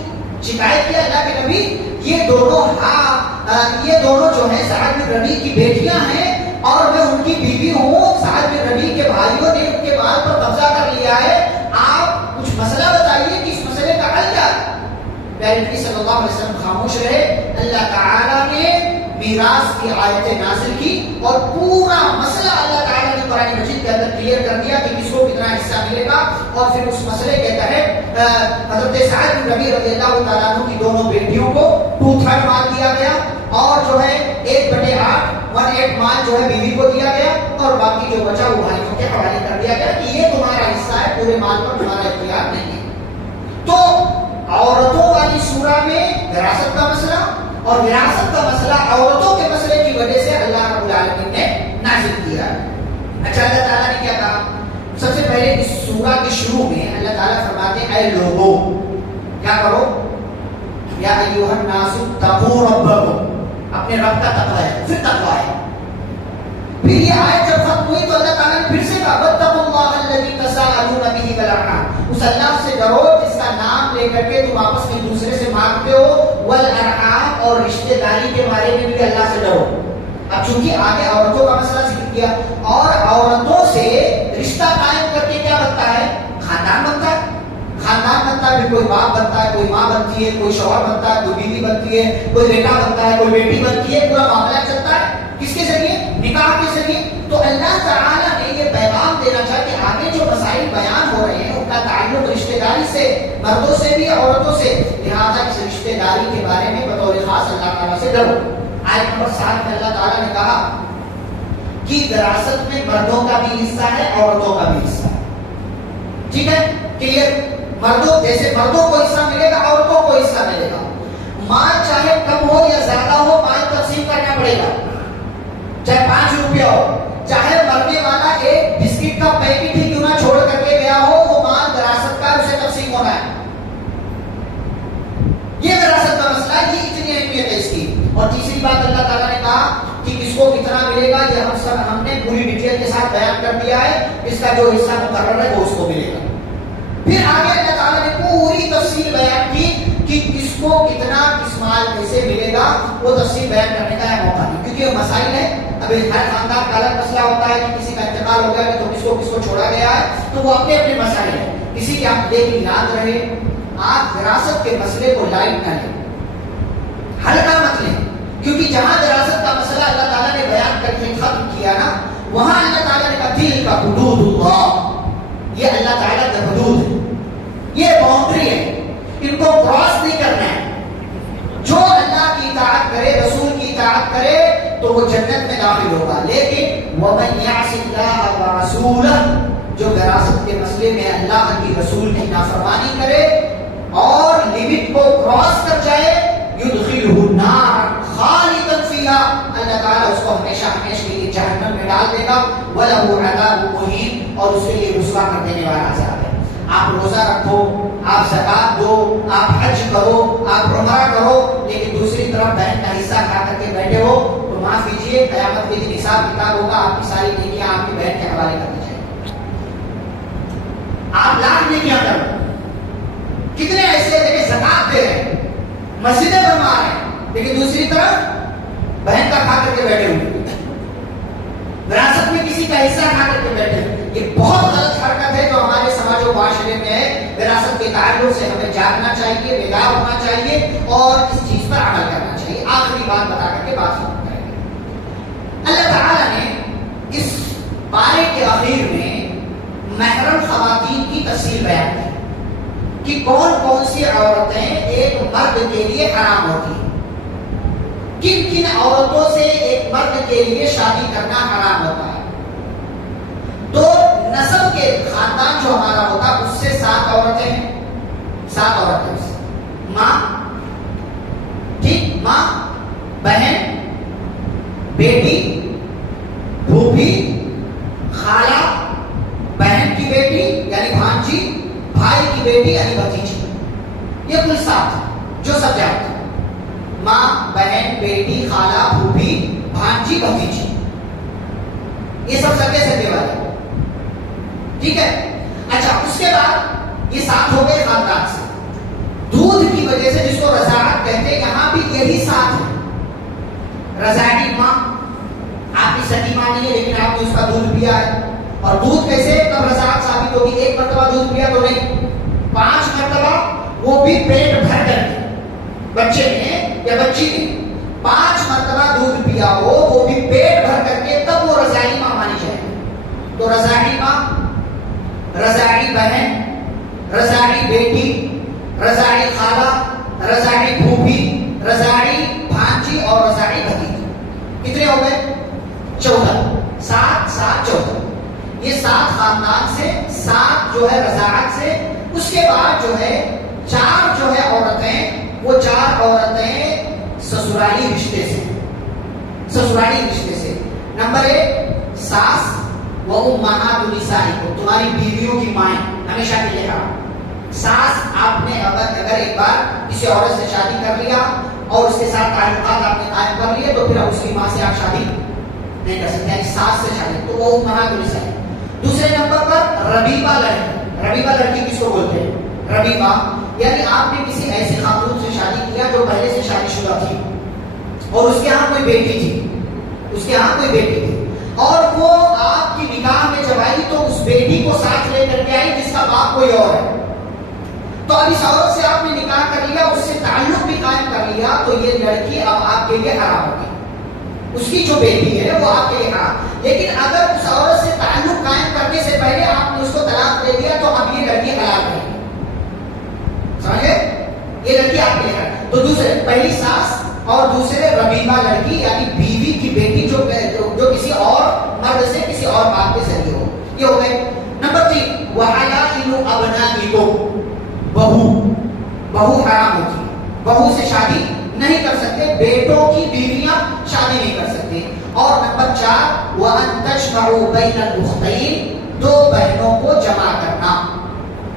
شکایت کیا اللہ کے نبی یہ دونوں جو ہیں سعد بن ربیع کی بیٹیاں ہیں اور میں ان کی بیوی ہوں. سعد بن ربیع کے بھائیوں نے ان کے مال پر قبضہ کر لیا ہے, آپ کچھ مسئلہ بتائیے کہ اس مسئلے کا حل کیا ہے. پیارے نبی صلی اللہ علیہ وسلم خاموش رہے. اللہ تعالیٰ نے میراث کی آیتیں نازل کی اور پورا مسئلہ اللہ تعالیٰ نے قرآن مجید کے اندر کلیئر کر دیا کہ کس کو کتنا حصہ ملے گا. اور پھر اس مسئلے کے تحت حضرت سعد بن ربیع رضی اللہ تعالیٰ عنہ کی دونوں بیٹیوں کو 2/3 مال دیا گیا اور جو ہے 1/8 مال جو ہے بیوی کو دیا گیا اور باقی جو بچا وہ بھائیوں کے حوالے کر دیا گیا کہ یہ تمہارا حصہ ہے, پورے مال پر تمہارا اختیار نہیں ہے. تو عورتوں والی سورہ میں وراثت کا مسئلہ اور وراثت کا مسئلہ عورتوں کے مسئلے کی وجہ سے اللہ رب العالمین نے نازل کیا. اچھا, اللہ تعالیٰ نے کیا کہا؟ سب سے پہلے اس سورہ کے شروع میں اللہ تعالیٰ فرماتے ہیں اے لوگوں کیا کرو, یا ایھا الناس اتقوا ربکم, اپنے رب کا تقوی ہے. پھر تقوی ہے. پھر یہ آیت جب ختم ہوئی تو اللہ تعالیٰ نے پھر سے کہا واتقوا اللہ الذی تساءلون بہ والارحام, اس اللہ سے ڈرو جس کا نام لے کر کے تم آپس میں دوسرے سے مانگتے ہو, والارحام اور رشتہ داری کے بارے میں بھی اللہ سے ڈرو. اب چونکہ آگے عورتوں کا مسئلہ ذکر کیا اور عورتوں سے رشتہ قائم کر کے کیا بنتا ہے, خاندان بنتا ہے. خاندان بنتا ہے, کوئی باپ بنتا ہے, کوئی ماں بنتی ہے, کوئی شوہر بنتا ہے, کوئی بیوی بنتی ہے, کوئی بیٹا بنتا ہے, کوئی بیٹی بنتی ہے. پورا معاملہ چلتا ہے کس کے ذریعے, نکاح کے ذریعے. تو اللہ تعالیٰ نے یہ پیغام دینا چاہا کہ آگے جو مسائل بیان ہو رہے ہیں ان کا تعلق رشتہ داری سے, مردوں سے بھی عورتوں سے, لہٰذا اس رشتہ داری کے بارے میں بطور خاص اللہ تعالیٰ سے ڈرو. آیت نمبر 7 میں اللہ تعالیٰ نے کہا کہ وراثت میں مردوں کا بھی حصہ ہے, عورتوں کا بھی حصہ ہے. ٹھیک ہے, کلیئر. مردوں جیسے مردوں کو حصہ ملے گا, عورتوں کو حصہ ملے گا. مال چاہے کم ہو یا زیادہ ہو, مال تقسیم کرنا پڑے گا. چاہے 5 روپیہ ہو, چاہے مرنے والا ایک بسکٹ کا پیکٹ ہی کیوں نہ چھوڑ کر کے گیا ہو, وہ مال وراثت کا اسے تقسیم ہونا ہے. یہ وراثت کا مسئلہ, یہ اتنی اہمیت ہے اس کی. اور تیسری بات اللہ تعالیٰ نے کہا کہ کس کو کتنا ملے گا, یہ ہم نے پوری ڈیٹیل کے ساتھ بیان کر دیا ہے. اس کا جو حصہ مقرر ہے وہ اس کو ملے گا. پھر آگے اللہ تعالیٰ نے پوری تفصیل بیان کی کہ کس کو کتنا کس مال کیسے ملے گا. وہ تفصیل بیان کرنے کا موقع نہیں کیونکہ یہ مسائل ہے. ابھی ہر خاندان کا الگ مسئلہ ہوتا ہے کہ کسی کا انتقال ہو گیا تو کس کو چھوڑا گیا ہے, تو وہ اپنے اپنے مسائل ہیں. اسی کے آپ لیکن یاد رہے آپ وراثت کے مسئلے کو لائٹ نہ لیں, ہلکا مت لیں, کیونکہ جہاں وراثت کا مسئلہ اللہ تعالیٰ نے بیان کر کے ختم کیا نا, وہاں اللہ تعالیٰ نے کہا تلک حدود اللہ, یہ اللہ تعالیٰ کا حدود ہے, یہ باؤنڈری ہے, ان کو کراس نہیں کرنا ہے. جو اللہ کی اطاعت کرے, رسول کی اطاعت کرے تو وہ جنت میں داخل ہوگا. لیکن وَمَن يَعْصِ اللَّهَ وَرَسُولَهُ, جو وراثت کے مسئلے میں اللہ کی رسول کی نافرمانی کرے اور لمٹ کو کراس کر جائے, يُدْخِلْهُ النَّارَ خَالِدًا فِيهَا, اللہ تعالیٰ اس کو ہمیشہ ہمیشہ کے لیے جہنم میں ڈال دے گا. وَلَهُ عَذَابٌ مُهِينٌ, اور اس کے لیے رسوا کر دینے والا عذاب ہے. آپ روزہ رکھو, آپ زکات دو, آپ حج کرو, آپ عمرہ کرو, لیکن دوسری طرف بہن کا حصہ کھا کر کے بیٹھے ہو تو معاف کیجیے لیجیے قیامت کے دن حساب کتاب ہوگا، آپ کی ساری نیکیاں آپ کی بہن کے حوالے کر دی جائیں گی. آپ لاکھ نیکیاں کر رہے ہیں، کتنے ایسے ہیں کہ زکات دے رہے ہیں، مسجدیں بنوا رہے ہیں، لیکن دوسری طرف بہن کا کھا کر کے بیٹھے ہوئے، وراثت میں کسی کا حصہ کھا کر کے بیٹھے ہوئے. یہ بہت غلط حرکت ہے جو ہمارے سماج و معاشرے میں ہے. وراثت کے تعلق سے ہمیں جاننا چاہیے، بیدار ہونا چاہیے اور اس چیز پر عمل کرنا چاہیے. آخری بات بتا کر کے بات ختم کریں گے. اللہ تعالیٰ نے اس پارے کے اخیر میں محرم خواتین کی تفصیل بیان کی کہ کون کون سی عورتیں ایک مرد کے لیے حرام ہوتی ہیں، کن کن عورتوں سے ایک مرد کے لیے شادی کرنا حرام ہوتا ہے. تو نسب کے خاندان جو ہمارا ہوتا ہے اس سے 7 عورتیں ہیں، 7 عورتیں، ماں، ٹھیک، ماں، بہن، بیٹی، پھوپھی، خالہ، بہن کی بیٹی یعنی بھانجی، بھائی کی بیٹی یعنی بھتیجی. یہ کل 7 ہیں جو سب جانتے ہیں، ماں، بہن، بیٹی، خالہ، پھوپھی، بھانجی، بھتیجی. یہ سب سگے سگے والے، ٹھیک ہے. اچھا، اس کے بعد یہ 7 ہو گئے خاندان سے. دودھ کی وجہ سے جس کو رضاعت کہتے ہیں، یہاں بھی یہی 7 ہے. رضاعی ماں آپ کی سگی ماں نہیں ہے لیکن آپ نے اس کا دودھ پیا ہے. اور دودھ کیسے کب رضاعت ثابت ہوگی؟ 1 مرتبہ دودھ پیا تو نہیں، 5 مرتبہ، وہ بھی پیٹ بھر کر کے، بچے نے یا بچی نے 5 مرتبہ دودھ پیا ہو، وہ بھی پیٹ بھر کر کے، تب وہ رضاعی ماں مانی جائے. تو رضاعی ماں، رضاعی بہن، رضاعی بیٹی، رضاعی خالہ، رضاعی پھوپھی، رضاعی بھانجی اور رضاعی بھتیجی. کتنے ہو گئے؟ 14. 7 7 14. یہ 7 خاندان سے، 7 جو ہے رضاعت سے. اس کے بعد جو ہے 4 جو ہے عورتیں، وہ 4 عورتیں سسرالی رشتے سے. سسرالی رشتے سے نمبر 1 ساس وہ امہات النسائکم، تمہاری بیویوں کی مائیں. ہمیشہ کے لیے ساس، آپ نے اگر ایک بار کسی عورت سے شادی کر لیا اور اس کے ساتھ تعلقات آپ نے قائم کر لیے تو پھر اس کی ماں سے آپ شادی نہیں کر سکتے، یعنی ساس سے شادی، تو وہ امہات النساء. دوسرے نمبر پر ربیبہ لڑکی. ربیبہ لڑکی کس کو بولتے ہیں؟ ربیبہ یعنی آپ نے کسی ایسی خاتون سے شادی کیا جو پہلے سے شادی شدہ تھی اور اس کے ہاں کوئی بیٹی تھی، اس کے ہاں کوئی بیٹی تھی، اور وہ آپ کی نکاح میں جب آئی تو اس بیٹی کو ساتھ لے کر کے آئی جس کا باپ کوئی اور ہے. تو اب اس عورت سے آپ نے نکاح کر لیا، اس سے تعلق بھی قائم کر لیا، تو یہ لڑکی اب آپ کے لیے حرام ہوگی. اس کی جو بیٹی ہے وہ آپ کے لیے حرام. لیکن اگر اس عورت سے تعلق قائم کرنے سے پہلے آپ نے اس کو طلاق دے دیا تو اب یہ لڑکی حلال ہے. سمجھے؟ یہ لڑکی آپ کے لیے حرام. تو دوسرے، پہلی ساس اور دوسرے ربیبہ لڑکی یعنی بیوی کی بیٹی جو کسی اور مرد سے، کسی اور باپ کے ذریعے ہو. یہ ہو گئے. نمبر 3 وحلائل ابنائکم، بہو حرام ہوتی ہے، بہو سے شادی نہیں کر سکتے، بیٹوں کی بیویاں شادی نہیں کر سکتے. اور نمبر 4 وَأَن تَجْمَعُوا بَيْنَ الْأُخْتَيْنِ، 2 بہنوں کو جمع کرنا.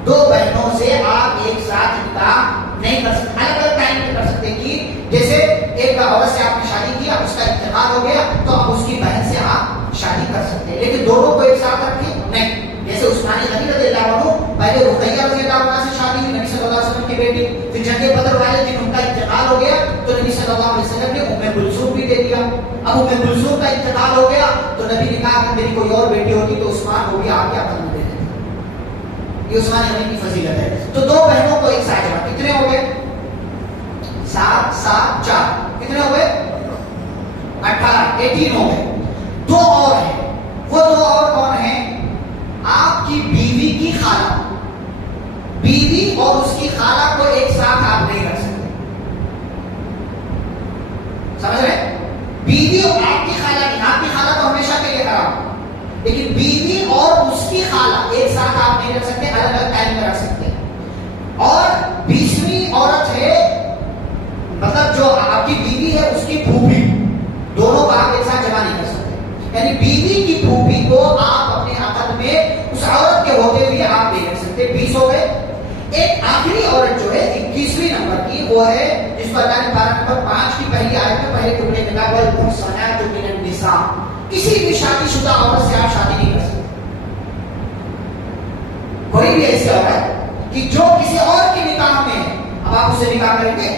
2 بہنوں سے آپ ایک ساتھ نکاح نہیں کر سکتے، الگ الگ ٹائم پہ کر سکتے. کہ جیسے ایک عورت سے آپ نے شادی کیا، اس کا انتقال ہو گیا تو اب اس کی بہن سے آپ شادی کر سکتے ہیں، لیکن دونوں کو ایک ساتھ رکھیں نہیں. جیسے عثمان غنی رضی اللہ عنہ، پہلے رقیہ رضی اللہ عنہ سے شادی ہوئی، نبی صلی اللہ علیہ وسلم کی بیٹی. پھر جنگ بدر والے دن ان کا انتقال ہو گیا تو نبی صلی اللہ علیہ وسلم نے ام کلثوم بھی دے دیا. اب ام کلثوم کا انتقال ہو گیا تو نبی نے کہا کہ میری کوئی اور بیٹی ہوتی تو عثمان کو بھی آپ کے اپن دے دیتے. یہ عثمان غنی کی فضیلت ہے. تو 2 بہنوں کو ایک ساتھ جمع. کتنے ہو گئے؟ 7 7 4 کتنے ہو گئے؟ 18 18 ہو گئے. 2 اور ہیں. وہ 2 اور کون ہیں؟ آپ کی بیوی کی خالہ. بیوی اور اس کی خالہ کو ایک ساتھ آپ نہیں رکھ سکتے. سمجھ رہے؟ بیوی اور آپ کی خالہ نہیں، آپ کی خالہ تو ہمیشہ کے لیے حرام، لیکن بیوی اور اس کی خالہ ایک ساتھ آپ نہیں رکھ سکتے، الگ الگ ٹائم میں رکھ سکتے. اور 20ویں عورت ہے، مطلب جو آپ کی بیوی ہے اس کی پھوپھی، دونوں کو آپ ایک ساتھ جمع نہیں کر سکتے. یعنی بیوی کی پھوپھی کو آپ اپنے عقد میں اس عورت کے ہوتے ہوئے آپ نہیں رکھ سکتے. 20 ہو گئے. ایک آخری عورت جو ہے 21ویں نمبر کی، وہ ہے جس پر اللہ نے پارہ نمبر 5 کی پہلی آیت میں پہلے ٹکڑے میں کہا والمحصنات من النساء. کسی بھی شادی شدہ عورت سے آپ شادی نہیں کر سکتے. کوئی بھی ایسی عورت کہ جو کسی اور کے نکاح میں ہے، اب آپ اس سے نکاح کریں گے؟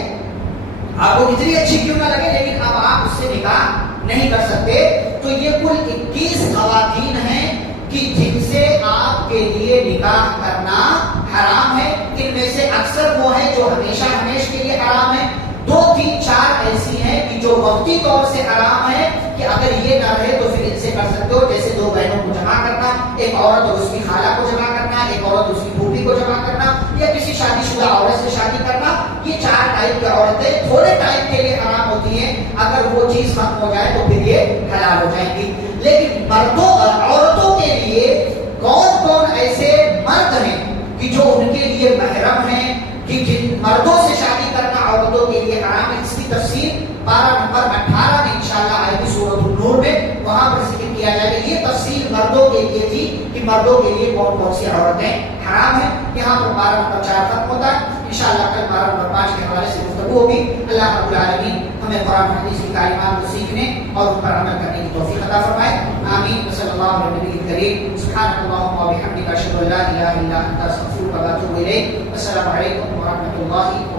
آپ کو کتنی اچھی کیوں نہ لگے، لیکن اب آپ اس سے نکاح نہیں کر سکتے. تو یہ کل 21 خواتین ہیں کہ جن سے آپ کے لیے نکاح کرنا حرام ہے. ان میں سے اکثر وہ ہیں جو ہمیشہ ہمیشہ کے لیے حرام ہے. 2 3 4 ایسی ہیں کہ جو وقتی طور سے حرام ہے کہ اگر یہ نہ رہے تو پھر ان سے کر سکتے ہو. جیسے 2 بہنوں کو جمع کرنا، ایک عورت اور اس کی خالہ کو جمع کرنا، ایک عورت اس کی پھوپھی کو جمع کرنا، یا کسی شادی شدہ عورت سے شادی کرنا. یہ 4 ٹائپ کی عورتیں تھوڑے ٹائم کے لیے حرام ہوتی ہیں. اگر وہ چیز ختم ہو جائے تو پھر یہ حلال ہو جائیں گی. لیکن مردوں اور عورتوں کے لیے کون کون ایسے مرد ہیں کہ جو ان کے لیے محرم ہیں، کہ جن مردوں سے شادی کرنا عورتوں کے لیے حرام ہے. اس کی تفصیل 12 نمبر 18 میں انشاءاللہ آئے گی سورۃ النور میں، وہاں پر ذکر کیا جائے گا. یہ تفصیل مردوں کے لیے تھی کہ مردوں کے لیے کون کون سی عورتیں حرام ہیں. یہاں پر 12 نمبر 4 ختم ہوتا ہے. انشاءاللہ کل 12 نمبر 5 کے حوالے سے گفتگو ہوگی. اللہ رب العالمین ہمیں قرآن حدیث کی تعلیمات کو سیکھنے اور ان پر عمل کرنے کی توفیق عطا فرمائے. آمین. صلی اللہ علیہ نبی کریم. سبحانک اللہم و بحمدک، اشہد ان لا الہ الا انت، استغفرک و اتوب الیک. السلام علیکم ورحمۃ اللہ